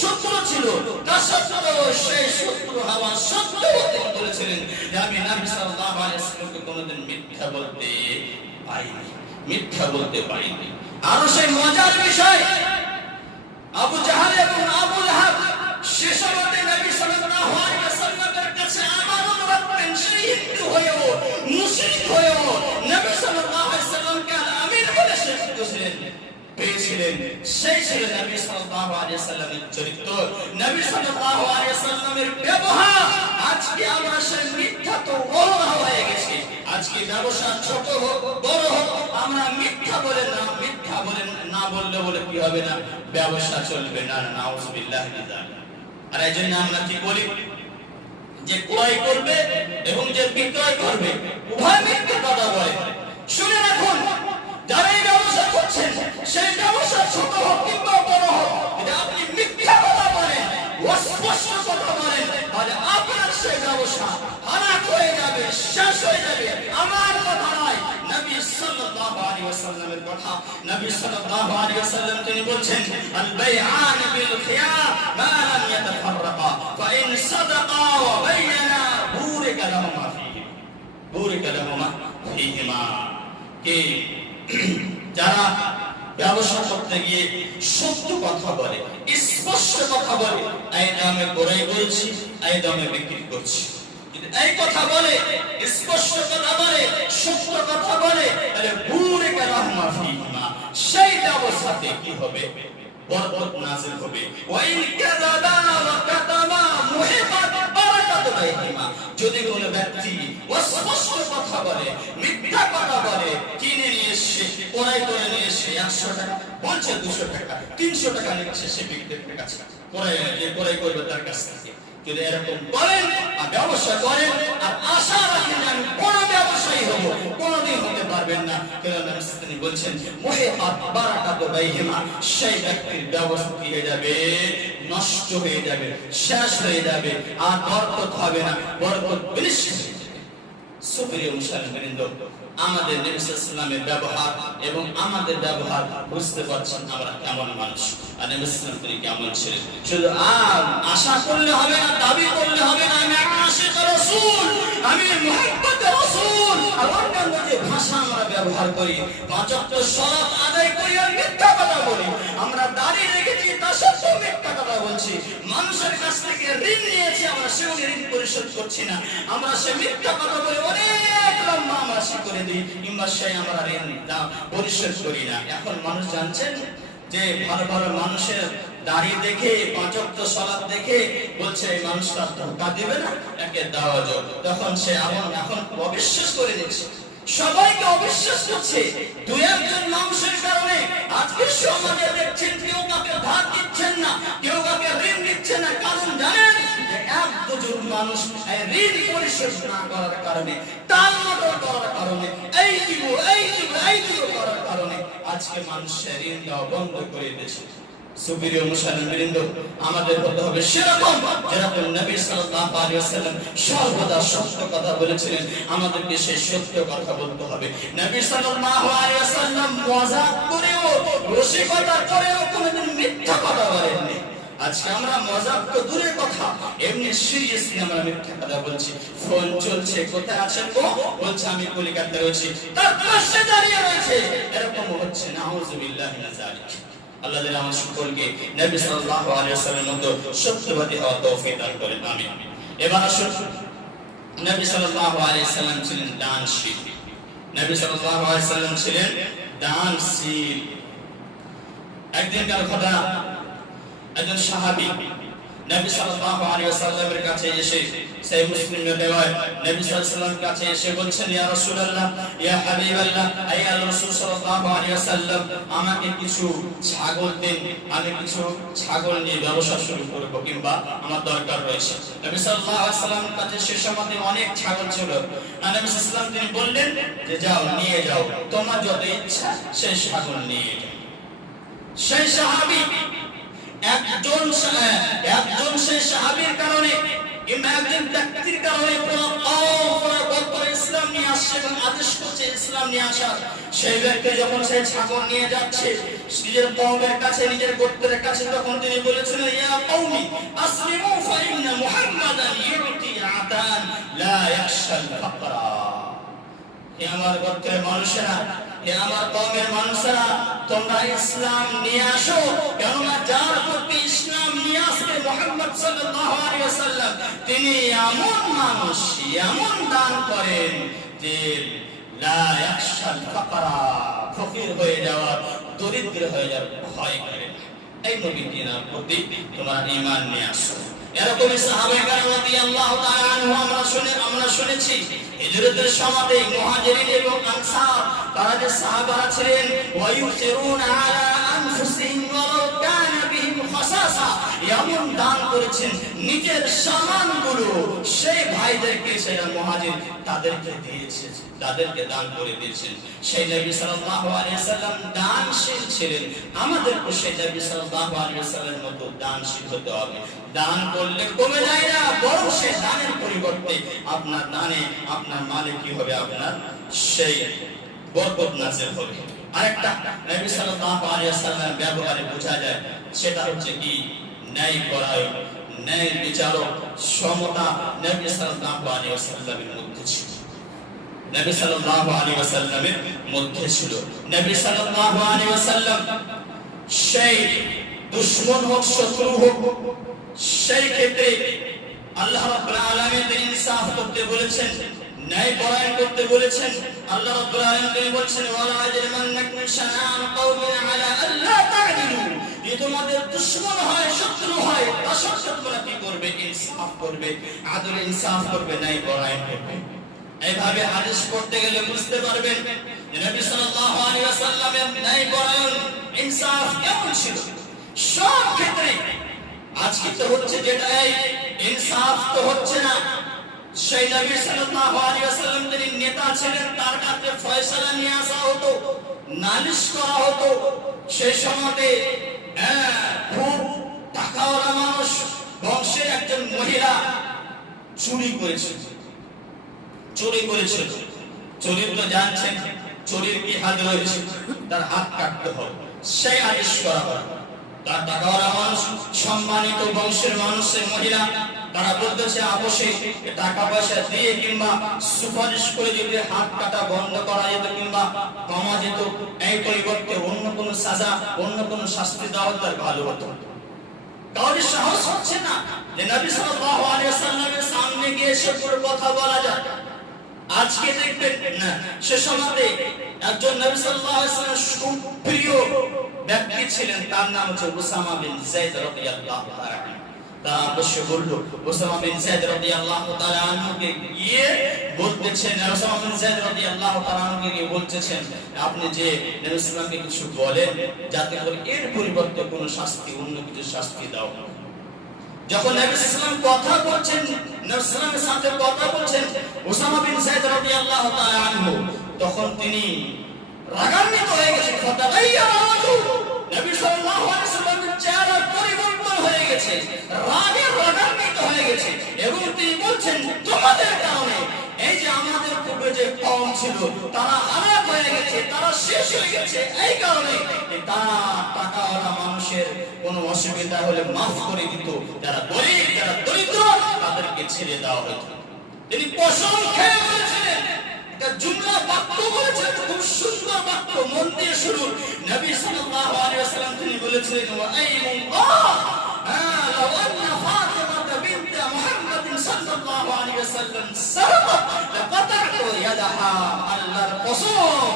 শত্রু ছিল, তা সত্ত্বেও সেই শত্রু হওয়া সত্ত্বেও তিনি বলেছিলেন যে আমি নবী সাল্লাল্লাহু আলাইহি ওয়াসাল্লামকে কোনোদিন মিথ্যা বলতে পারিনি, মিথ্যা বলতে পারিনি। আরো সেই মজার বিষয়, আবু জাহাল এবং আবু লাহাব সে সময়তে নবী সাল্লাল্লাহু আলাইহি ওয়াসাল্লামের কাছে আমানত রাখতেন। সেই হিন্দু হয়েও মুশরিক হয়েও নবী সাল্লাল্লাহু আলাইহি ওয়াসাল্লামকে আমির বলে স্বীকৃত ছিলেন, পেয়েছিলেন। সেই ছিল নবী সাল্লাল্লাহু আলাইহি ওয়াসাল্লামের চরিত্র, নবী সাল্লাল্লাহু আলাইহি ওয়াসাল্লামের ব্যবহার। আজকে আমরা সেই মিথ্যা তো বড় হয়ে গেছি। আজকে ব্যবসা ছোট হোক বড় হোক, আমরা মিথ্যা বলে না, মিথ্যা বলে না বললে বলে কি হবে না, ব্যবসা চলবে না। নাউযুবিল্লাহি মিন যালিক। আর এই জন্য আমরা কি বলি, যে ক্রয় করবে এবং যে বিক্রয় করবে উভয় মিথ্যা কথা বলে। শুনে রাখুন, যারা এই ব্যবসা করছেন, সেই ব্যবসা ছোট হোক কিংবা বড় হোক, যদি আপনি মিথ্যা কথা বলেন, অস্পষ্ট কথা বলেন, তাহলে আপনার সেই ব্যবসা হারাম হয়ে যাবে, শেষ হয়ে যাবে। আমার কথা নয়, নবী সাল্লাল্লাহু আলাইহি ওয়াসাল্লামের কথা। নবী সাল্লাল্লাহু আলাইহি ওয়াসাল্লাম তিনি বলছেন, আল বাইআন বিল খিয়ার মা লাম ইয়াতাফাররাকা ফা ইন সাদাকা ওয়া বায়ানা বুরিকা লাহুমা ফীহি, বুরিকা লাহুমা ফীহিমা। কে যারা ব্যবসা করতে গিয়ে সত্য কথা বলে, স্পষ্ট কথা বলে, এই দামে ক্রয় করছি, এই দামে বিক্রি করছি, যদি এই কথা বলে, স্পষ্ট কথা বলে, সত্য কথা বলে, তাহলে বুরিকা লাহুমা ফীহিমা, সেই ব্যবসাতে কি হবে, বরকত নাযিল হবে। ওয়া ইন কাযাবা ওয়া কাতামা মুহিবাত বারাকাতু বাইহিমা, যদি কোনো ব্যক্তি অস্পষ্ট কথা বলে, মিথ্যা কথা বলে, কিনে নিয়ে এসে ক্রয় করে নিয়ে এসে 100 টাকা বলছে, 200 টাকা 300 টাকা নিচ্ছে সে বিক্রেতার কাছে, ক্রয় করবে তার কাছ থেকে। যদি এরকম করেন আর ব্যবসা করেন আর আশা রাখেন আমি বড় ব্যবসায়ী হব, কোনোদিন হতে পারবেন না। কেননা তিনি বলছেন মুহিবাত বারাকাতু বাইহিমা, সেই ব্যক্তির ব্যবসা কি হয়ে যাবে, নষ্ট হয়ে যাবে, শেষ হয়ে যাবে, আর বরকত হবে না, বরকত বিনষ্ট হয়ে যাবে। সুপ্রিয় মুসলমানবৃন্দ, আমাদের নবী সাল্লাল্লাহু আলাইহি ওয়াসাল্লামের ব্যবহার এবং আমাদের ব্যবহার বুঝতে পারছেন আমরা কেমন মানুষ, আর নবী সাল্লাল্লাহু আলাইহি ওয়াসাল্লাম কেমন ছিলেন। শুধু আশা করলে হবে না, দাবি করলে হবে না আমি আশিক রাসূল, আমি মুহাব্বত রাসূল, আর অন্যান্য যে ভাষা আমরা ব্যবহার করি, পাঁচ ওয়াক্ত সালাত আদায় করি আর মিথ্যা কথা বলি, আমরা দাঁড়িয়ে রেখেছি তা সত্ত্বেও মিথ্যা কথা বলছি, মানুষের কাছ থেকে ঋণ নিয়েছি আমরা সেও ঋণ পরিশোধ করছি না, আমরা সে মিথ্যা কথা বলে অনেক লম্বা মাসি করে দিই, কিংবা সে আমরা ঋণ পরিশোধ করি না। এখন মানুষ জানছেন যে ভালো ভালো মানুষের দাড়ি দেখে, পাঁচ ওয়াক্ত সালাত দেখে বলছে এই মানুষটা ধোঁকা দিবে না, একে দেওয়া যাক, তখন সে এখন অবিশ্বাস করে দিচ্ছে, সবাইকে অবিশ্বাস করছে। দুই একজন মানুষের কারণে আজকে সমাজে দেখছেন কেউ কাকে ধার দিচ্ছেন না, কেউ কাকে ঋণ দিচ্ছে না। কারণ জানেন যে এক দুজন মানুষ ঋণ পরিশোধ না করার কারণে, টালমাটাল করার কারণে, এই দিব করার কারণে আজকে মানুষের ঋণ দেওয়া বন্ধ করে দিয়েছে। সুপ্রিয় মুসলমানবৃন্দ, আমাদের হতে হবে সেরকম যেরকম নবী সাল্লাল্লাহু আলাইহি ওয়াসাল্লাম সর্বদা সত্য কথা বলেছিলেন, আমাদেরকে সেই সত্য কথা বলতে হবে। নবী সাল্লাল্লাহু আলাইহি ওয়াসাল্লাম মজাক করেও, রসিকতা করেও কোনোদিন মিথ্যা কথা বলেননি। আজকে আমরা মজাক তো দূরের কথা, এমনি সিরিয়াসলি আমরা মিথ্যা কথা বলছি। ফোন চলছে, কোথায় আছেন গো, বলছে আমি কলিকাতায় রয়েছি, তার পাশে দাঁড়িয়ে রয়েছে, এরকম হচ্ছে। নাউযুবিল্লাহি মিন যালিক। আল্লাহ যেন আমাদের সকলকে নবী সাল্লাল্লাহু আলাইহি ওয়াসাল্লামের মতো সত্যবাদী হওয়ার তৌফিক দান করেন, আমিন। এবার আসুন, নবী সাল্লাল্লাহু আলাইহি ওয়াসাল্লাম ছিলেন দানশীল, নবী সাল্লাল্লাহু আলাইহি ওয়াসাল্লাম ছিলেন দানশীল। একদিনকার ঘটনা, একজন সাহাবী নবী সাল্লাল্লাহু আলাইহি ওয়াসাল্লামের কাছে এসে, সহিহ মুসলিমের রিওয়ায়াত, নবী সাল্লাল্লাহু আলাইহি ওয়াসাল্লামের কাছে এসে বলছেন, ইয়া রাসূলুল্লাহ, ইয়া হাবিবাল্লাহ, আই আল্লাহর রাসূল সাল্লাল্লাহু আলাইহি ওয়াসাল্লাম, আমাকে কিছু ছাগল দিন, আমি কিছু ছাগল নিয়ে ব্যবসা শুরু করব, কিংবা আমার দরকার রয়েছে। নবী সাল্লাল্লাহু আলাইহি ওয়াসাল্লামের কাছে সে সময় অনেক ছাগল ছিল। আর নবী সাল্লাল্লাহু আলাইহি ওয়াসাল্লাম তিনি বললেন যে যাও, নিয়ে যাও, তোমার যত ইচ্ছা সেই ছাগল নিয়ে যাও। সেই সাহাবী একজন সেই সাহাবীর কারণে কিংবা একজন ব্যক্তির কারণে পুরো ইসলাম নিয়ে আসছে এবং আদেশ করছে ইসলাম নিয়ে আসার। সেই ব্যক্তি যখন সেই ছাগল নিয়ে যাচ্ছে নিজের কওমের কাছে, নিজের গোত্রের কাছে, তখন তিনি বলেছিলেন, ইয়া কওমি আসলিমু ফাইন্না মুহাম্মাদান ইউতি আতান লা ইয়াখশাল ফাকরা। হে আমার গোত্রের মানুষেরা, হে আমার কওমের মানুষেরা, তোমরা ইসলাম নিয়ে আসো, কেননা যার প্রতি ইসলাম নিয়ে আসবে মুহাম্মদ সাল্লাল্লাহু আলাইহি ওয়াসাল্লাম, তিনি এমন মানুষ, এমন দান করেন যে লা ইয়াখশাল ফাকরা, ফকির হয়ে যাওয়া, দরিদ্র হয়ে যাওয়ার ভয় করে না। এই নবীর প্রতি তোমরা ঈমান নিয়ে আসো। এরকমই সাহাবায়ে কেরাম রাদিয়াল্লাহু তাআলা আনহুম আমরা শুনেছি হিজরতের সময় মুহাজিরিন এবং আনসার তারা যে সাহাবারা ছিলেন, ওয়ায়ুসিরুনা আলা আনফুসিহিম ওয়ালাউ কানা বিহিম খাসাসা, এমন দান করেছেন নিজের সামানগুলো সেই ভাইদেরকে, সেরা মুহাজির তাদেরকে দিয়েছেন, তাদেরকে দান করে দিয়েছেন। সেই নবী সাল্লাল্লাহু আলাইহি ওয়াসাল্লাম দানশীল ছিলেন। আমাদেরকে সেই নবী সাল্লাল্লাহু আলাইহি ওয়াসাল্লামের মতো দানশীল হতে হবে। দান করলে কমে যায় না, বরং সেই দানের পরিবর্তে আপনার দানে, আপনার মালে কি হবে, আপনার সেই বরকত নাযিল হবে। আরেকটা নবী সাল্লাল্লাহু আলাইহি ওয়াসাল্লামের ব্যবহারে বোঝা যায়, সেটা হচ্ছে কি ন্যায় পরায়ণ, ন্যায় বিচারক, সমতা নবী সাল্লাল্লাহু আলাইহি ওয়াসাল্লামের মধ্যে ছিল। নবী সাল্লাল্লাহু আলাইহি ওয়াসাল্লামের মধ্যে ছিল। নবী সাল্লাল্লাহু আলাইহি ওয়াসাল্লাম সেই দুশমন হোক, শত্রু হোক, সেই ক্ষেত্রে আল্লাহ রাব্বুল আলামিন ইনসাফ করতে বলেছেন, ন্যায় পরায়ণ করতে বলেছেন। আল্লাহ রাব্বুল আলামিন বলেছেন, ওয়ালা আজরিমান্নাকুম শানাআন কওমিন আলা আল্লা তা'দিলু, যে তোমাদের দুশমন হয়, শত্রু হয়, তা সত্ত্বেও তোমরা কি করবে, ইনসাফ করবে, আদল ইনসাফ করবে, ন্যায় পরায়ণ করবে। এইভাবে হাদিস পড়তে গেলে বুঝতে পারবেন যে নবী সাল্লাল্লাহু আলাইহি ওয়াসাল্লামের ন্যায় পরায়ণ, ইনসাফ কেমন ছিল সব ক্ষেত্রে। আজকে তো হচ্ছে যেটা ইনসাফ তো হচ্ছে না। সেই নবী সাল্লাল্লাহু আলাইহি ওয়াসাল্লাম তিনি নেতা ছিলেন, তার কাছে ফয়সালা নিয়ে আসা হতো, নালিশ করা হতো। সেই সময়তে খুব টাকাওয়ালা মানুষ, বংশের একজন মহিলা চুরি করেছে। চুরির তো জানছেন চুরির কি হাত রয়েছে, তার হাত কাটতে হবে, সেই আদেশ করা হয়। তার টাকাওয়ালা মানুষ, সম্মানিত বংশের মানুষের মহিলা, তারা বলতেছে আপোষে টাকা পয়সা দিয়ে কিংবা সুপারিশ করে যদি হাত কাটা বন্ধ করা যেত কিংবা কমা যেত, এই পরিবর্তে অন্য কোনো সাজা, অন্য কোনো শাস্তি দেওয়া তার ভালো হতো। কাউকে সাহস হচ্ছে না যে নবী সাল্লাল্লাহু আলাইহি ওয়াসাল্লামের সামনে গিয়ে সে কথা বলা যায়। আজকে দেখবেন না, সে সময়তে একজন নবী সাল্লাল্লাহু আলাইহি ওয়াসাল্লামের সুপ্রিয় ব্যক্তি ছিলেন, তার নাম হচ্ছে উসামা বিন যায়েদ রাদিয়াল্লাহু তাআলা আনহু। তারা অবশ্যই বলল, উসামা বিন যায়েদ রাদিয়াল্লাহু তাআলা আনহুকে গিয়ে বলতেছেন, উসামা বিন যায়েদ রাদিয়াল্লাহু তাআলা আনহুকে গিয়ে বলতেছেন, আপনি যে নবী সাল্লাল্লাহু আলাইহি ওয়াসাল্লামকে কিছু বলেন যাতে করে এর পরিবর্তে কোনো শাস্তি, অন্য কিছু শাস্তি দাও। যখন নবী সাল্লাল্লাহু আলাইহি ওয়াসাল্লাম কথা বলছেন, নবী সাল্লাল্লাহু আলাইহি ওয়াসাল্লামের সাথে কথা বলছেন উসামা বিন যায়েদ রাদিয়াল্লাহু তাআলা আনহু, তখন তিনি রাগান্বিত হয়ে গেছেন। নবী সাল্লাল্লাহু আলাইহি ওয়াসাল্লামের চেহারা পরিবর্তন হয়ে গেছে, রাগে রাগান্বিত হয়ে গেছে এবং তিনি বলছেন, তোমাদের কারণে এই যে আমাদের পূর্বে যে কওম ছিল তারা হালাক হয়ে গেছে, তারা শেষ হয়ে গেছে। এই কারণে তারা টাকাওয়ালা মানুষের কোনো অসুবিধা হলে মাফ করে দিত, যারা গরিব, যারা দরিদ্র তাদেরকে ছেড়ে দেওয়া হতো। তিনি কসম খেয়ে বলেছিলেন, একটা জুমলা বাক্য বলেছিলেন, খুব সুন্দর বাক্য, মন দিয়ে শুনুন। নবী সাল্লাল্লাহু আলাইহি ওয়াসাল্লাম তিনি বলেছিলেন, ওয়া আইমুল্লাহ লাউ আন্না ফাতিমা বিনত মুহাম্মদ সাল্লাল্লাহু আলাইহি ওয়াসাল্লাম সারাকাত লাকাতাতু ইয়াদাহা। আল্লাহর কসম,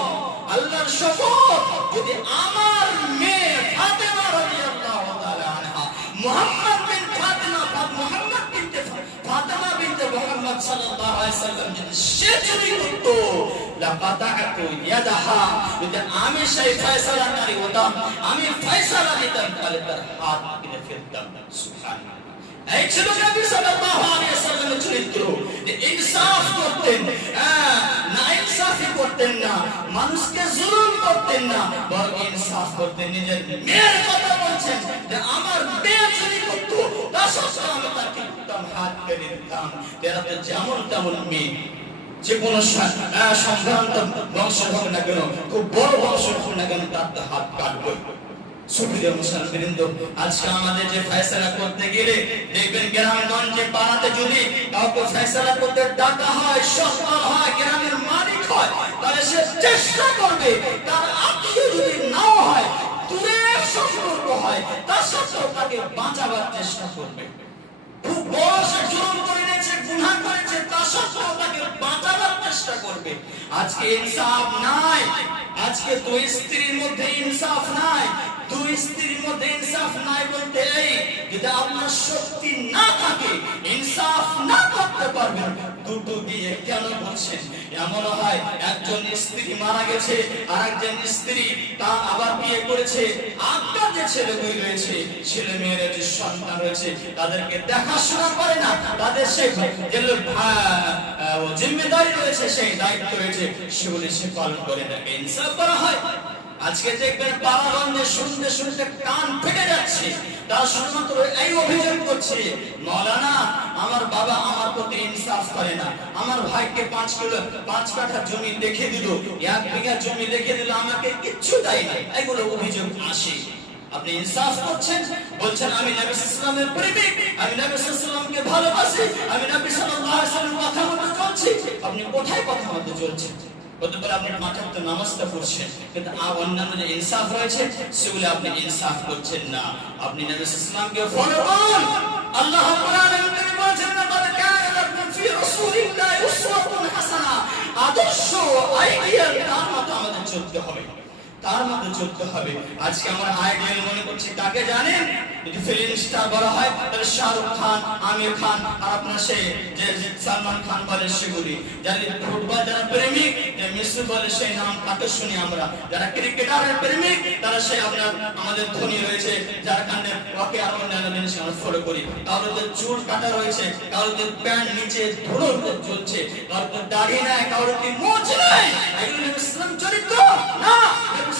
আল্লাহর শপথ, যদি আমার মেয়ে ফাতিমা রাদিয়াল্লাহু তাআলা আনহা, মুহাম্মদ বিন ফাতিমা, মুহাম্মদ বিনতে ফাতিমা বিনতে মুহাম্মদ সাল্লাল্লাহু আলাইহি ওয়াসাল্লাম যদি সে চুরি করত, লাকাতাতু ইয়াদাহা, যদি আমি সেই ফয়সালাকারী হতাম, আমি ফয়সালা দিতাম, তাহলে তার হাত কেটে ফেলতাম। সুবহানাল্লাহ। এই ছিল নবী সাল্লাল্লাহু আলাইহি ওয়াসাল্লামের চরিত্র। ইনসাফ করতেন, না ইনসাফি করতেন না, মানুষকে জুলুম করতেন না, বরং ইনসাফ করতেন। নিজের মেয়ের কথা বলছেন যে আমার মেয়ে চুরি করত, তা সত্ত্বেও আমি তাকে হাত কেটে দিতাম। এরা তো যেমন তেমন মেয়ে, যে কোনো সম্ভ্রান্ত বংশ হোক না কেন, খুব বড় বংশ হোক না কেন, তার তো হাত কাটবে। সুপ্রিয় মুসলমানবৃন্দ, আজকে আমাদের যে ফয়সালা করতে গেলে দেখবেন গ্রামগঞ্জে পাড়াতে যদি কাউকে ফয়সালা করতে ডাকা হয়, সরকার হয়, গ্রামের মালিক হয়, তাহলে সে চেষ্টা করবে তার আত্মীয় যদি নাও হয়, দূরের সম্পর্ক হয়, তার সাথেও তাকে বাঁচাবার চেষ্টা করবে। খুব বড় সে জুলুম করে নিয়েছে, গুনাহ করেছে, তার সাথেও তাকে বাঁচাবার চেষ্টা করবে। আজকে ইনসাফ নাই, আজকে দুই স্ত্রীর মধ্যে ইনসাফ নাই। দুই স্ত্রীর মধ্যে ইনসাফ নাই বলতে এই, যদি আপনার শক্তি না থাকে, ইনসাফ না করতে পারবেন, দুটো বিয়ে কেন করছেন? এমন হয় একজন স্ত্রী মারা গেছে, আর একজন স্ত্রী তা আবার বিয়ে করেছে, আপনার যে ছেলেগুলি রয়েছে, ছেলে মেয়ের যে সন্তান রয়েছে, তাদেরকে দেখাশোনা করে না, তাদের সে জিম্মেদারি রয়েছে, সেই দায়িত্ব রয়েছে, সেগুলি সে পালন করে না। ইনসাফ করা হয়। আজকে দেখবেন পাড়াগঞ্জে শুনতে শুনতে কান ফেটে যাচ্ছে, তারা শুধুমাত্র এই অভিযোগ করছে, মৌলানা আমার বাবা আমার প্রতি ইনসাফ করে না, আমার ভাইকে 5 কাঠা জমি লিখে দিল, 1 বিঘা জমি লিখে দিল, আমাকে কিচ্ছু দেয় না, এগুলো অভিযোগ আসে। আপনি ইনসাফ করছেন, বলছেন আমি নবী সাল্লাল্লাহু আলাইহি ওয়াসাল্লামের প্রেমিক, আমি নবী সাল্লাল্লাহু আলাইহি ওয়াসাল্লামকে ভালোবাসি, আমি নবী সাল্লাল্লাহু আলাইহি ওয়াসাল্লামের কথা মতো চলছি। আপনি কোথায় কথা মতো চলছেন? হতে পারে আপনি 5 ওয়াক্ত নামাজটা পড়ছেন, কিন্তু অন্যান্য যে ইনসাফ রয়েছে সেগুলো আপনি ইনসাফ করছেন না। আপনি নবী সাল্লাল্লাহু আলাইহি ওয়াসাল্লামকে ফলো করুন। আল্লাহ রাব্বুল আলামিন বলেছেন, লাকাদ কানা লাকুম ফি রাসূলিল্লাহি উসওয়াতুন হাসানাহ। আদর্শ আইডিয়াল তার মতো আমাদের চলতে হবে, তার মধ্যে চলতে হবে। আজকে আমরা আইডিয়াল মনে করছি কাকে জানেন? যদি ফিল্ম স্টার বলা হয় তাহলে শাহরুখ খান, আমির খান, আর আপনার সেই যে সালমান খান বলে সেগুলি। যারা ফুটবল যারা প্রেমিক, যে মেসি বলে সেই নাম তাকে শুনি আমরা। যারা ক্রিকেটারের প্রেমিক তারা সেই আপনার আমাদের ধোনি রয়েছে, যার কারণে ওকে আর অন্যান্য জিনিস আমরা ফলো করি। কারোর যে চুল কাটা রয়েছে, কারোর যে প্যান্ট নিচে ধুলো জ্বলছে, কারোর যে দাড়ি নাই, কারোর কি মোচ নাই, এগুলো ইসলাম চরিত্র না।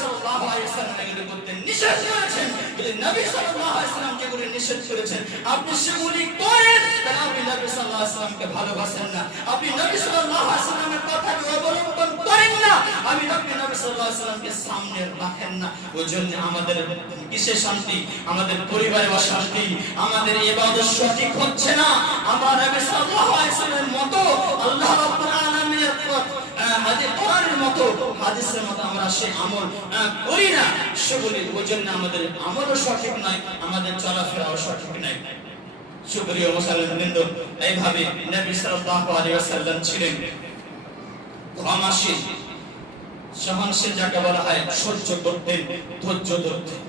সাল্লাল্লাহু আলাইহি ওয়াসাল্লাম এগুলো করতে নিষেধ করেছেন। যদি নবী সাল্লাল্লাহু আলাইহি ওয়াসাল্লাম যেগুলো নিষেধ করেছেন আপনি সেগুলি করেন, তাহলে আপনি নবী সাল্লাল্লাহু আলাইহি ওয়াসাল্লামকে ভালোবাসেন না, আপনি নবী সাল্লাল্লাহু আলাইহি ওয়াসাল্লামের কথাকে অবলম্বন করেন না, আপনি নবী সাল্লাল্লাহু আলাইহি ওয়াসাল্লামকে সামনে রাখেন না। ওই জন্য আমাদের কিসে শান্তি? আমাদের পরিবারে অশান্তি, আমাদের ইবাদত সঠিক হচ্ছে না। আমরা নবী সাল্লাল্লাহু আলাইহি ওয়াসাল্লামের মতো আল্লাহ রাব্বুল আলামিনের কোরআনের মতো হাদিসের মতো আমরা সেই আমল করি না, সেগুলি ওই জন্য আমাদের আমলও সঠিক নয়, আমাদের চলাফেরাও সঠিক নয়। সুপ্রিয় মুসলমানবৃন্দ, এইভাবে নবী সাল্লাল্লাহু আলাইহি ওয়াসাল্লাম ছিলেন ক্ষমাশীল, সহনশীল, যাকে বলা হয় সহ্য করতেন, ধৈর্য ধরতেন।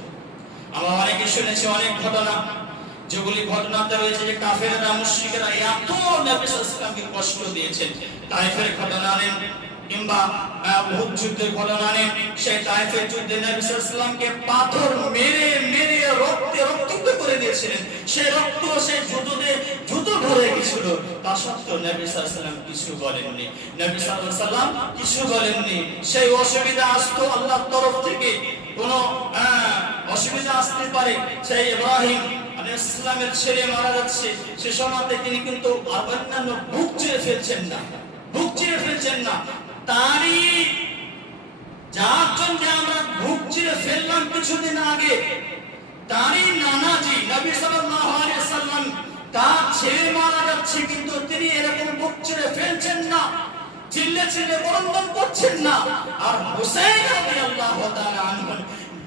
আমরা অনেকে শুনেছি অনেক ঘটনা, যেগুলি ঘটনাতে রয়েছে যে কাফেররা মুশরিকরা এত নবী সাল্লাল্লাহু আলাইহি ওয়াসাল্লামকে কষ্ট দিয়েছেন। তায়েফের ঘটনা নেন কিংবা উহুদ যুদ্ধের ঘটনা নেন। সেই তায়েফের যুদ্ধে নবী সাল্লাল্লাহু আলাইহি ওয়াসাল্লামকে পাথর মেরে মেরে রক্তাক্ত করে দিয়েছিলেন। সেই রক্ত সেই জুতো ধরে গিয়েছিল, তা সত্ত্বেও নবী সাল্লাল্লাহু আলাইহি ওয়াসাল্লাম কিছু বলেননি। নবী সাল্লাল্লাহু আলাইহি ওয়াসাল্লাম কিছু বলেননি। সেই অসুবিধা আসতো আল্লাহর তরফ থেকে, কোনো অসুবিধা আসতে পারে। সেই ইব্রাহিম আলাইহিস সালামের ছেলে মারা যাচ্ছে, সে সময়তে তিনি কিন্তু অন্যান্য বুক চিরে ফেলছেন না, বুক চিরে ফেলছেন না। তারই যার জন্য আমরা বুক চিরে ফেললাম কিছুদিন আগে, তারই নানাজি নবী সাল্লাল্লাহু আলাইহি ওয়াসাল্লাম, তার ছেলে মারা যাচ্ছে, কিন্তু তিনি এরকম বুক চিরে ফেলছেন না, চিল্লে চিল্লে বরন্দন করছেন না। আর হুসাইন রাদিয়াল্লাহু তাআলা আনহু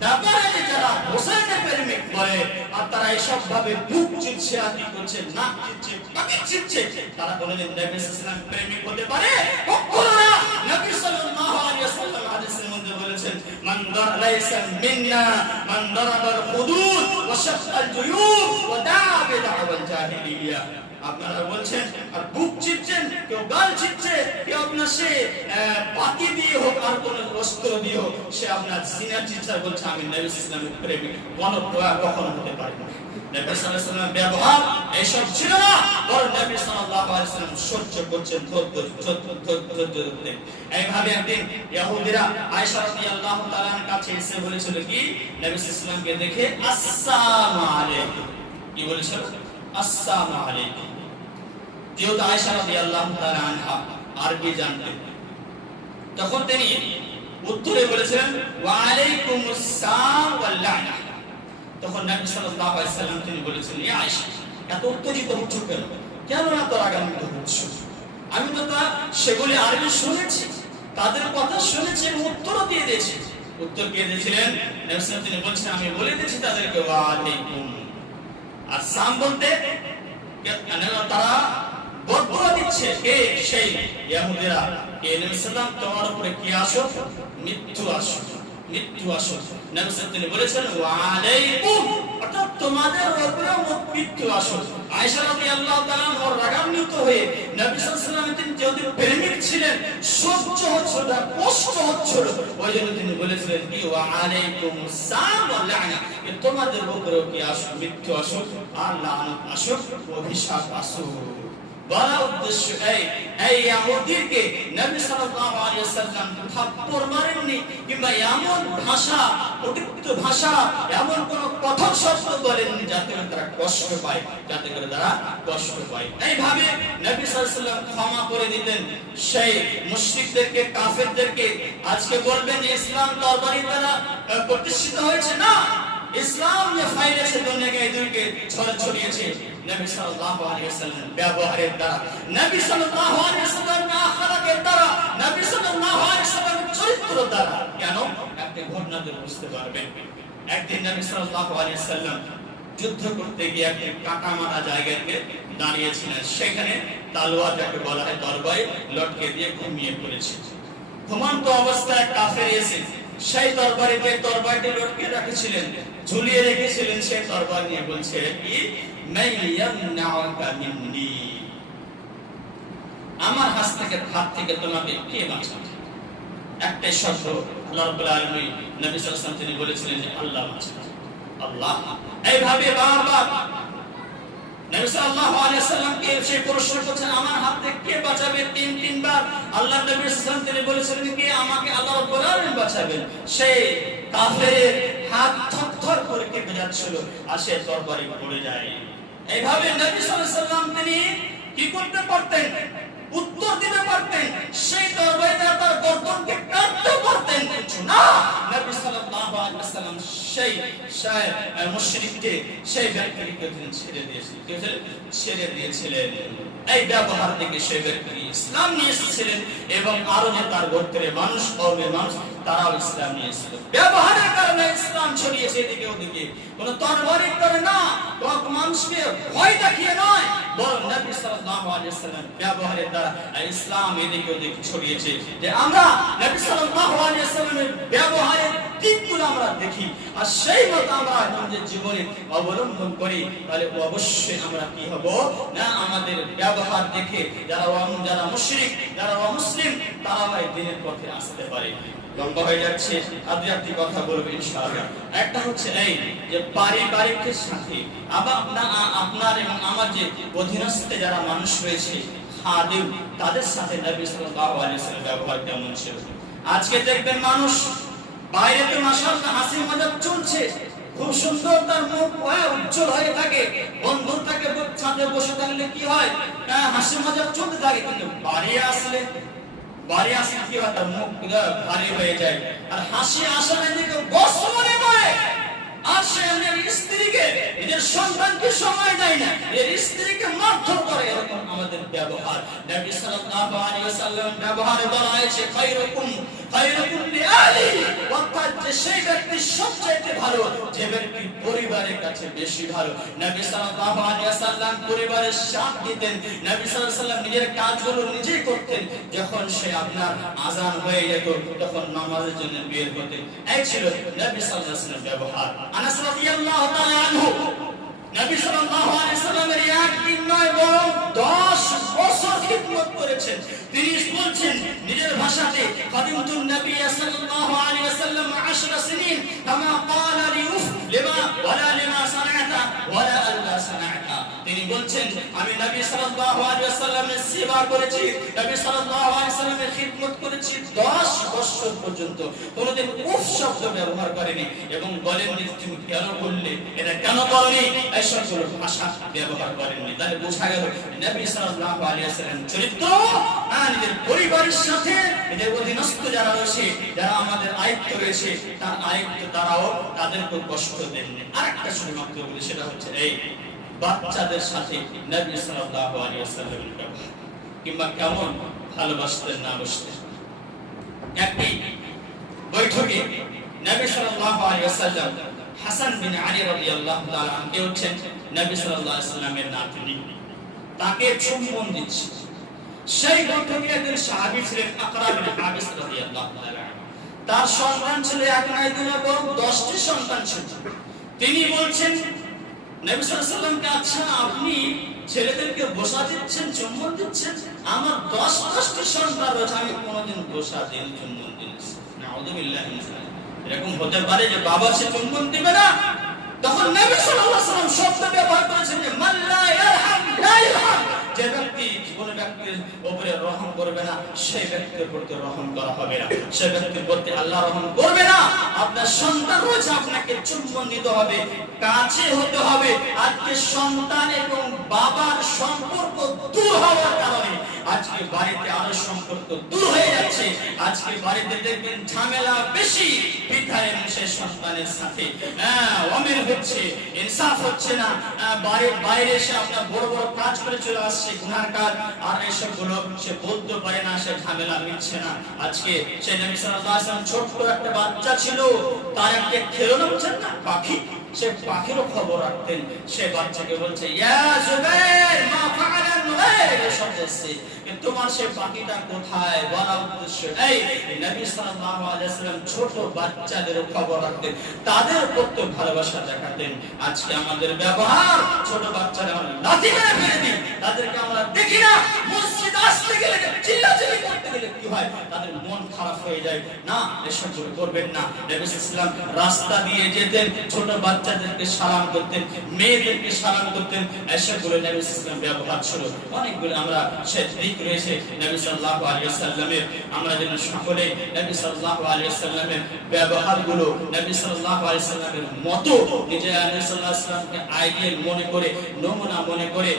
ব্যাপারে যারা হোসেনের প্রেমিক বলে, আর তারা এইসব ভাবে বুক চিরছে, আদি করছে, নাক চিরছে, পাটি চিরছে, তারা কোনোদিন নবী সাল্লাল্লাহু আলাইহি ওয়াসাল্লাম প্রেমিক হতে পারে? কখনো না। নবী সাল্লাল্লাহু আলাইহি ওয়াসাল্লাম হাদিসের মধ্যে বলেছেন, মান লাইসা মিন্না মান দারাবাল হুদুদ ওয়া শাক্কাল জুয়ুব ওয়া দা'a বিদা'ওয়াল জাহিলিয়া। আপনারা বলছেন আর বুক চিরছেন, কেউ গাল চিরছে, কেউ আপনার সে পাতি দিয়ে হোক আর কোন অস্ত্র দিয়ে হোক, সে আপনার জিনা চিরছে, বলছে আমি নবী সাল্লাল্লাহু আলাইহি ওয়াসাল্লামের প্রেমিক। কখনো হতে পারে না। নবী সাল্লাল্লাহু আলাইহি ওয়াসাল্লামের ব্যবহার এইসব ছিল না, বরং নবী সাল্লাল্লাহু আলাইহি ওয়াসাল্লাম সহ্য করছেন, ধৈর্য। এইভাবে একদিন ইহুদিরা আয়েশা রাদিয়াল্লাহু তাআলার কাছে এসে বলেছিল কি, নবী সাল্লাল্লাহু আলাইহি ওয়াসাল্লামকে দেখে আসসালামু আলাইকুম, কি বলেছিল? আসসালামু আলাইকুম। যেহেতু আয়েশা রাদিয়াল্লাহু তাআলা আনহা আরবি জানতেন। তখন তিনি উত্তরে বলেছিলেন ওয়া আলাইকুমুস সালাম ওয়াল লা'না। তখন নবী সাল্লাল্লাহু আলাইহি সাল্লাম তিনি বলেছেন, ইয়া আয়েশা, এত উত্তেজিত হচ্ছ কেন? কেন এত রাগান্বিত হচ্ছ? আমি তো তা সেগুলি আরবি শুনেছি, তাদের কথা শুনেছি এবং উত্তরও দিয়ে দিয়েছি। উত্তর দিয়ে দিয়েছিলেন নবী সাল্লাল্লাহু আলাইহি তিনি বলছেন, আমি বলে দিয়েছি তাদেরকে ওয়া আলাইকুম। আর সাম বলতে তারা বদদুয়া দিচ্ছে, কে? সেই ইহুদিরা, কে? নবী সাল্লাল্লাহু আলাইহি তোমার উপরে কি আসো? মৃত্যু আসো, মৃত্যু আসো। নবী সাল্লাল্লাহু আলাইহি তিনি বলেছেন ওয়া আলাইকুম, অর্থাৎ তোমাদের উপরে মৃত্যু আসো। আয়েশা রাদিয়াল্লাহু তাআলা রাগান্বিত হয়ে নবী সাল্লাল্লাহু আলাইহি ওয়াসাল্লাম তিনি যেহেতু প্রেমিক ছিলেন, সহ্য হচ্ছিল না, কষ্ট হচ্ছিল, ওই জন্য তিনি বলেছিলেন কি ওয়া আলাইকুমুস সালাম ওয়াল লা'না, তোমাদের উপরে কি আসো? মৃত্যু আসো আর লানত আসো, অভিশাপ আসো। বলা উদ্দেশ্য এই ইহুদিকে নবী সাল্লাল্লাহু আলাইহি ওয়াসাল্লাম থাপ্পড় মারেননি, কিংবা এমন ভাষা, অতিরিক্ত ভাষা, এমন কোন কঠোর শব্দ বলেননি যাতে করে তারা কষ্ট পায়, যাতে করে তারা কষ্ট পায়। এইভাবে নবী সাল্লাল্লাহু আলাইহি ওয়াসাল্লাম ক্ষমা করে দিতেন সেই মুশরিকদেরকে, কাফেরদেরকে। আজকে বলবেন যে ইসলাম তরবারি দ্বারা প্রতিষ্ঠিত হয়েছে, না, ইসলাম যে ফাইলেছে দুনিয়াকে, এদেরকে ছড়িয়েছে নবী সাল্লাল্লাহু আলাইহি ওয়াসাল্লাম ব্যবহারের দ্বারা, নবী সাল্লাল্লাহু আলাইহি ওয়াসাল্লামের আখলাকের দ্বারা, নবী সাল্লাল্লাহু আলাইহি ওয়াসাল্লামের চরিত্রের দ্বারা। কেন? আপনি ঘটনাতে বুঝতে পারবেন। একদিন নবী সাল্লাল্লাহু আলাইহি ওয়াসাল্লাম যুদ্ধ করতে গিয়ে একটি কাটা মারা জায়গাতে দাঁড়িয়েছিলেন। সেখানে তালোয়ার, যাকে বলা হয় তরবারি, লটকে দিয়ে ঘুমিয়ে পড়েছে। ঘুমন্ত অবস্থায় কাফের এসে সেই তরবারিটি লটকে রেখেছিলেন, ঝুলিয়ে রেখেছিলেন। সেই তরবারি নিয়ে বলছে কি আমার হাত থেকে তোমাকে কে বাঁচাবে? একটাই শব্দ, আল্লাহ রাব্বুল আলামিন নবী সাল্লাল্লাহু আলাইহি ওয়াসাল্লাম তিনি বলেছিলেন যে আল্লাহ বাঁচাবে, আল্লাহ। এইভাবে বারবার নবী সাল্লাল্লাহু আলাইহি ওয়াসাল্লামকে সেই প্রশ্ন করছেন, আমার হাত থেকে কে বাঁচাবে? তিনবার আল্লাহ নবী সাল্লাল্লাহু আলাইহি ওয়াসাল্লাম তিনি বলেছিলেন কি আমাকে আল্লাহ রাব্বুল আলামিন বাঁচাবেন। সেই কাফেরের হাত থরথর করে কেঁপে যাচ্ছিল, আর সে তরবারি পড়ে যায়। এইভাবে নবী সাল্লাল্লাহু আলাইহি ওয়াসাল্লাম তিনি কি করতে পারতেন? উত্তর দিতে পারতেন, সেই তরবারি দ্বারা তার গর্দনকে কাটতে পারতেন, কিছু না। নবী সাল্লাল্লাহু আলাইহি ওয়াসাল্লাম সেই মুশরিককে, সেই ব্যক্তিকে তিনি ছেড়ে দিয়েছিলেন। এই ব্যবহার থেকে সেই ব্যক্তি ইসলাম নিয়ে এসেছিলেন, এবং আরো যে তার গোত্রের মানুষ, কওমের মানুষ, তারাও ইসলাম নিয়ে এসেছিল। ব্যবহারের কারণে ইসলাম ছড়িয়েছে এদিকে ওদিকে, কোন তরবারির করে না, কোন মানুষকে ভয় দেখিয়ে নয়, বরং নবী সাল্লাল্লাহু আলাইহি ওয়াসাল্লাম ব্যবহারের দ্বারা ইসলাম এদিকে ওদিকে ছড়িয়েছে। যে আমরা নবী সাল্লাল্লাহু আলাইহি ওয়াসাল্লামের ব্যবহারের দিকগুলো আমরা দেখি, আর সেই মতো আমরা আমাদের জীবনে অবলম্বন করি, তাহলে অবশ্যই আমরা কি হব না, আমাদের ব্যবহার দেখে যারা মুশরিক, যারা অমুসলিম, তারা এই দিনের পথে আসতে পারে। লম্বা হয়ে যাচ্ছে, আর একটি কথা বলবো ইনশাআল্লাহ। একটা হচ্ছে এই যে পারিবারিকের সাথে আপনার এবং আমার যে অধীনস্থে যারা মানুষ রয়েছে, খাদিম, তাদের সাথে নবী সাল্লাল্লাহু আলাইহি ওয়াসাল্লাম ব্যবহার কেমন ছিল। আজকে দেখবেন মানুষ বাইরেতে মাশাআল্লাহ হাসি মজাক চলছে, খুব সুন্দর, তার মুখ উজ্জ্বল হয়ে থাকে, বন্ধু তাকে ছাদে বসে থাকলে কি হয়, হাসি মজাক চলতে থাকে, কিন্তু বাড়ি আসলে কি হয়, তার মুখ ভারী হয়ে যায়, আর হাসি আসলে দিকে বস মনে করে, আর সে নিজের স্ত্রীকে, নিজের সন্তানকে সময় দেয় না, এর স্ত্রীকে মারধর করে। এরকম আমাদের ব্যবহার। নবী সাল্লাল্লাহু আলাইহি ওয়াসাল্লাম ব্যবহারে বলা হয়েছে খায়রুকুম লিআলি, অর্থাৎ যে সেই ব্যক্তি সবচেয়ে ভালো, যে ব্যক্তি পরিবারের কাছে বেশি ভালো। নবী সাল্লাল্লাহু আলাইহি ওয়াসাল্লাম পরিবারের সাথ দিতেন, নবী সাল্লাল্লাহু আলাইহি ওয়াসাল্লাম নিজের কাজগুলো নিজেই করতেন। যখন সে আপনার আযান হয়ে যেত, তখন নামাজের জন্য বের হতেন। এই ছিল নবী সাল্লাল্লাহু আলাইহি ওয়াসাল্লামের ব্যবহার। আনাস রাদিয়াল্লাহু তাআলা আনহু নবী সাল্লাল্লাহু আলাইহি ওয়াসাল্লামের এক দিন নয়, বরং 10 বছর খিদমত করেছেন। তিনি বলছেন নিজের ভাষাতে, খাদিমতুন নবী সাল্লাল্লাহু আলাইহি ওয়াসাল্লাম 10 সিনিন কামা ক্বালা লিউফ লিমা ওয়ালা লিমা সানাতা ওয়ালা আল্লা সানাতা। তিনি বলছেন আমি নবী সাল্লাল্লাহু আলাইহি ওয়াসাল্লামের সেবা করেছি, নবী সাল্লাল্লাহু আলাইহি ওয়াসাল্লামের খিদমত করেছি 10 বছর বছর পর্যন্ত কোনোদিন উফ শব্দ ব্যবহার করেনি এবং বলেন যে তুমি কেন বললে, এটা কেন করনি, এই সকল ভাষা ব্যবহার করেননি। তাহলে বোঝা গেল নবী সাল্লাল্লাহু আলাইহি ওয়াসাল্লাম চরিত্র নিজের পরিবারের সাথে এদের অধীনস্থ যারা রয়েছে, যারা আমাদের আয়ত্ত রয়েছে, তার আয়ত্ত তারাও তাদেরকে কষ্ট দেননি। আরেকটা শুধুমাত্র বলি, সেটা হচ্ছে এই বাচ্চাদের সাথে নবী সাল্লাল্লাহু আলাইহি ওয়াসাল্লামের ব্যবহার কিংবা কেমন ভালোবাসতেন না বসতেন। একটি বৈঠকে নবী সাল্লাল্লাহু আলাইহি ওয়াসাল্লাম হাসান বিন আলী রাদিয়াল্লাহু তাআলা আনকে হচ্ছেন নবী সাল্লাল্লাহু আলাইহি ওয়াসাল্লামের নাতনি, তাকে চুম্বন দিচ্ছে। সেই বৈঠকে একজন সাহাবী ছিলেন আকরা বিন হাবিস রাদিয়াল্লাহু তাআলা, তার সন্তান ছিল এক নয় দুই নয় বরং 10টি সন্তান ছিল। তিনি বলছেন নবী সাল্লাল্লাহু আলাইহি ওয়াসাল্লামকে, আচ্ছা আপনি ছেলেদেরকে বসা দিচ্ছেন, চুম্বন দিচ্ছেন, আমার 10টি সন্তান রয়েছে, আমি কোনোদিন বসা দিন চুম্বন দিচ্ছি? নাউযুবিল্লাহি মিন যালিক। এরকম হতে পারে যে বাবা সে চুম্বন দিবে না? তখন নবী সাল্লাল্লাহু আলাইহি ওয়াসাল্লাম শব্দ ব্যবহার করেছেন যে মান লা ইয়ারহাম লা ইরহাম, যে ব্যক্তি কোন ব্যক্তির উপরে রহম করবে না সেই ব্যক্তির প্রতি রহম করা হবে না, সেই ব্যক্তির প্রতি আল্লাহ রহম করবে না। আপনার সন্তান রয়েছে, আপনাকে চুম্বন নিতে হবে, কাছে হতে হবে। আজকে সন্তান এবং বাবার সম্পর্ক দূর হওয়ার কারণে আজকে বাড়িতে আরো সম্পর্ক দূর হয়ে যাচ্ছে। আজকে বাড়িতে দেখবেন ঝামেলা বেশি পিতা এবং সেই সন্তানের সাথে, অমিল হচ্ছে, ইনসাফ হচ্ছে না। বাড়ির বাইরে এসে আপনার বড় বড় কাজ করে চলে আসছে, গুনার কাজ, আর এসব গুলো সে বলতে পারে না, সে ঝামেলা মিটছে না। আজকে সেই নবী সাল্লাল্লাহু আলাইহি ওয়াসাল্লাম ছোট্ট একটা বাচ্চা ছিল, তার একটা খেলনা বুঝছেন না পাখি, সে পাখিরও খবর রাখতেন। সে বাচ্চাকে বলছে ইয়া জুবাইর মা ফাআলা নুগাইর, সদস্যে তোমার সেই পাখিটা কোথায়, বলা উদ্দেশ্য এই নবী সাল্লাল্লাহু আলাইহি ওয়াসাল্লাম ছোট বাচ্চাদের খবর রাখতেন, তাদের প্রতি ভালোবাসা দেখাতেন। আজকে আমাদের ব্যবহার, ছোট বাচ্চারা আমরা লাথি মেরে ফেলে দিই, তাদেরকে আমরা দেখি না, মসজিদ আসতে গেলে চিল্লাচিল্লি করতে গেলে কি হয়, তাদের মন খারাপ হয়ে যায়। না, এসব করবেন না। নবী সাল্লাল্লাহু আলাইহি ওয়াসাল্লাম রাস্তা দিয়ে যেতেন, ছোট বাচ্চাদেরকে সালাম করতেন, মেয়েদেরকে সালাম করতেন, এসবগুলো নবী সাল্লাল্লাহু আলাইহি ওয়াসাল্লাম ব্যবহার ছিল। অনেকগুলো আমরা সে দিক রয়েছে নবী সাল্লাল্লাহু আলাইহি ওয়াসাল্লামের, আমরা যেন সকলে নবী সাল্লাল্লাহু আলাইহি ওয়াসাল্লামের ব্যবহারগুলো নবী সাল্লাল্লাহু আলাইহি ওয়াসাল্লামের মতো নিজে নবী সাল্লাল্লাহু আলাইহি ওয়াসাল্লামকে আইডিয়াল মনে করে, নমুনা মনে করে,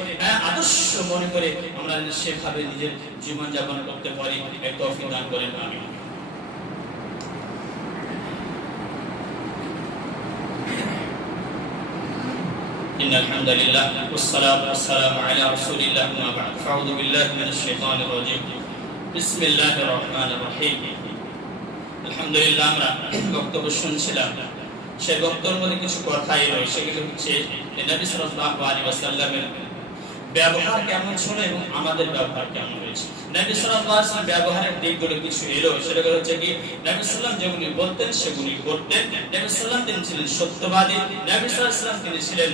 আদর্শ মনে করে আমরা সেভাবে নিজের জীবন যাপন করতে পারি। এই তৌফিক দান করেন, আমিন। إن الحمد لله والصلاة والسلام على رسول الله ما بعد فأعوذ بالله من الشيطان الرجيم بسم الله الرحمن الرحيم الحمد لله আমরা বক্তব্য শুনছিলাম, সেই বক্তব্যের মধ্যে কিছু কথাই রয়েছে, সেগুলো হচ্ছে নবী সাল্লাল্লাহু আলাইহি ওয়াসাল্লামের ব্যবহার কেমন ছিল এবং আমাদের ব্যবহার কেমন হয়েছে। নবী সাল্লাল্লাহু আলাইহি ওয়াসাল্লাম ব্যবহারের দিকগুলো কিছু এলো, সেগুলো হচ্ছে কি নবী সাল্লাম যেগুলি বলতেন সেগুলি করতেন। নবী সাল্লাম তিনি ছিলেন সত্যবাদী, নবী সাল্লাম তিনি ছিলেন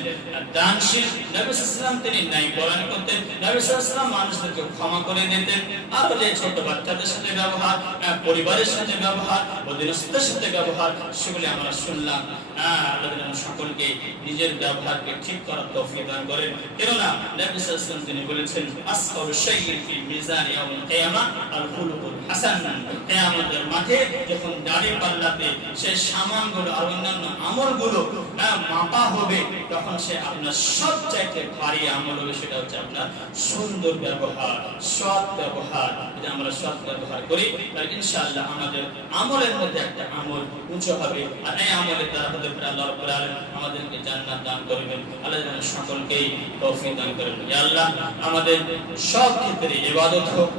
দানশীল, নবী সাল্লাম তিনি ন্যায় পরায়ণ করতেন, নবী সাল্লাম মানুষদেরকে ক্ষমা করে দিতেন। আর হলে ছোট বাচ্চাদের সাথে ব্যবহার, পরিবারের সাথে ব্যবহার, অধীনস্থদের সাথে ব্যবহার, সেগুলি আমরা শুনলাম। আল্লাহ যেন সকলকে নিজের ব্যবহারকে ঠিক করার তৌফিক দান করেন। কেননা নবী সাল্লাল্লাহু আলাইহি ওয়াসাল্লাম তিনি বলেছেন আসকালু শাইইন ফি মিজান ইয়াউমিল কিয়ামাহ আল খুলুকুল হাসান, কিয়ামতের মাঠে যখন দাড়ি পাল্লাতে সেই সামানগুলো আর অন্যান্য আমলগুলো মাপা হবে, তখন সে আপনার সবচাইতে ভারী আমল হবে, সেটা হচ্ছে আপনার সুন্দর ব্যবহার, সৎ ব্যবহার। যদি আমরা সৎ ব্যবহার করি তাহলে ইনশাআল্লাহ আমাদের আমলের মধ্যে একটা আমল উঁচু হবে, আর এই আমলের দ্বারা হতে পারে আল্লাহ রাব্বুল আলামিন আমাদেরকে জান্নাত দান করবেন। আল্লাহ যেন সকলকেই তৌফিক দান করেন। ইয়া আল্লাহ, আমাদের সব ক্ষেত্রে ইবাদত হোক,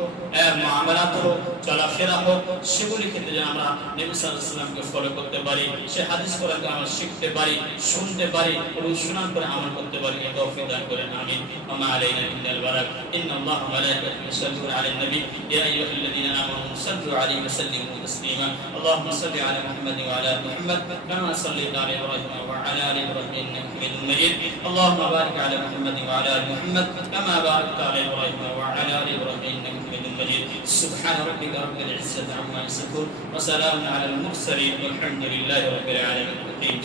মুআমালাত হোক, চলাফেরা হোক, সেগুলি ক্ষেত্রে যেন আমরা নবী সাল্লাল্লাহু আলাইহি ওয়াসাল্লামকে ফলো করতে পারি, সে হাদিস কোরআনকে আমরা শিখতে পারি, শুনতে পারি এবং শোনার পরে আমল করতে পারি। এই তৌফিক দান করেন, আমিন। ওয়া মা আলাইনা ইল্লাল বালাগ। ইন্নাল্লাহা ওয়া মালাইকাতাহু ইউসাল্লুনা আলান নবী ইয়া আইয়ুহাল্লাযীনা আমানু সাল্লু আলাইহি ওয়া সাল্লিমু তাসলিমা। আল্লাহুম্মা সাল্লি আলা মুহাম্মাদ ওয়া আলা আলি মুহাম্মাদ কামা সাল্লাইতা আলা ইব্রাহিম ওয়া আলা আলি ইব্রাহিম ইন্নাকা হামিদুম মাজিদ। আল্লাহুম্মা বারিক আলা মুহাম্মাদ ওয়া আলা আলি মুহাম্মাদ কামা বারাকতা আলা ইব্রাহিম ওয়া আলা আলি ইব্রাহিম ইন্নাকা হামিদুম মাজিদ। সুবহান রাব্বিকা রাব্বিল ইজ্জাতি আম্মা ইয়াসিফুন ওয়া সালামুন আলাল মুরসালিন ওয়ালহামদুলিল্লাহি রাব্বিল আলামিন।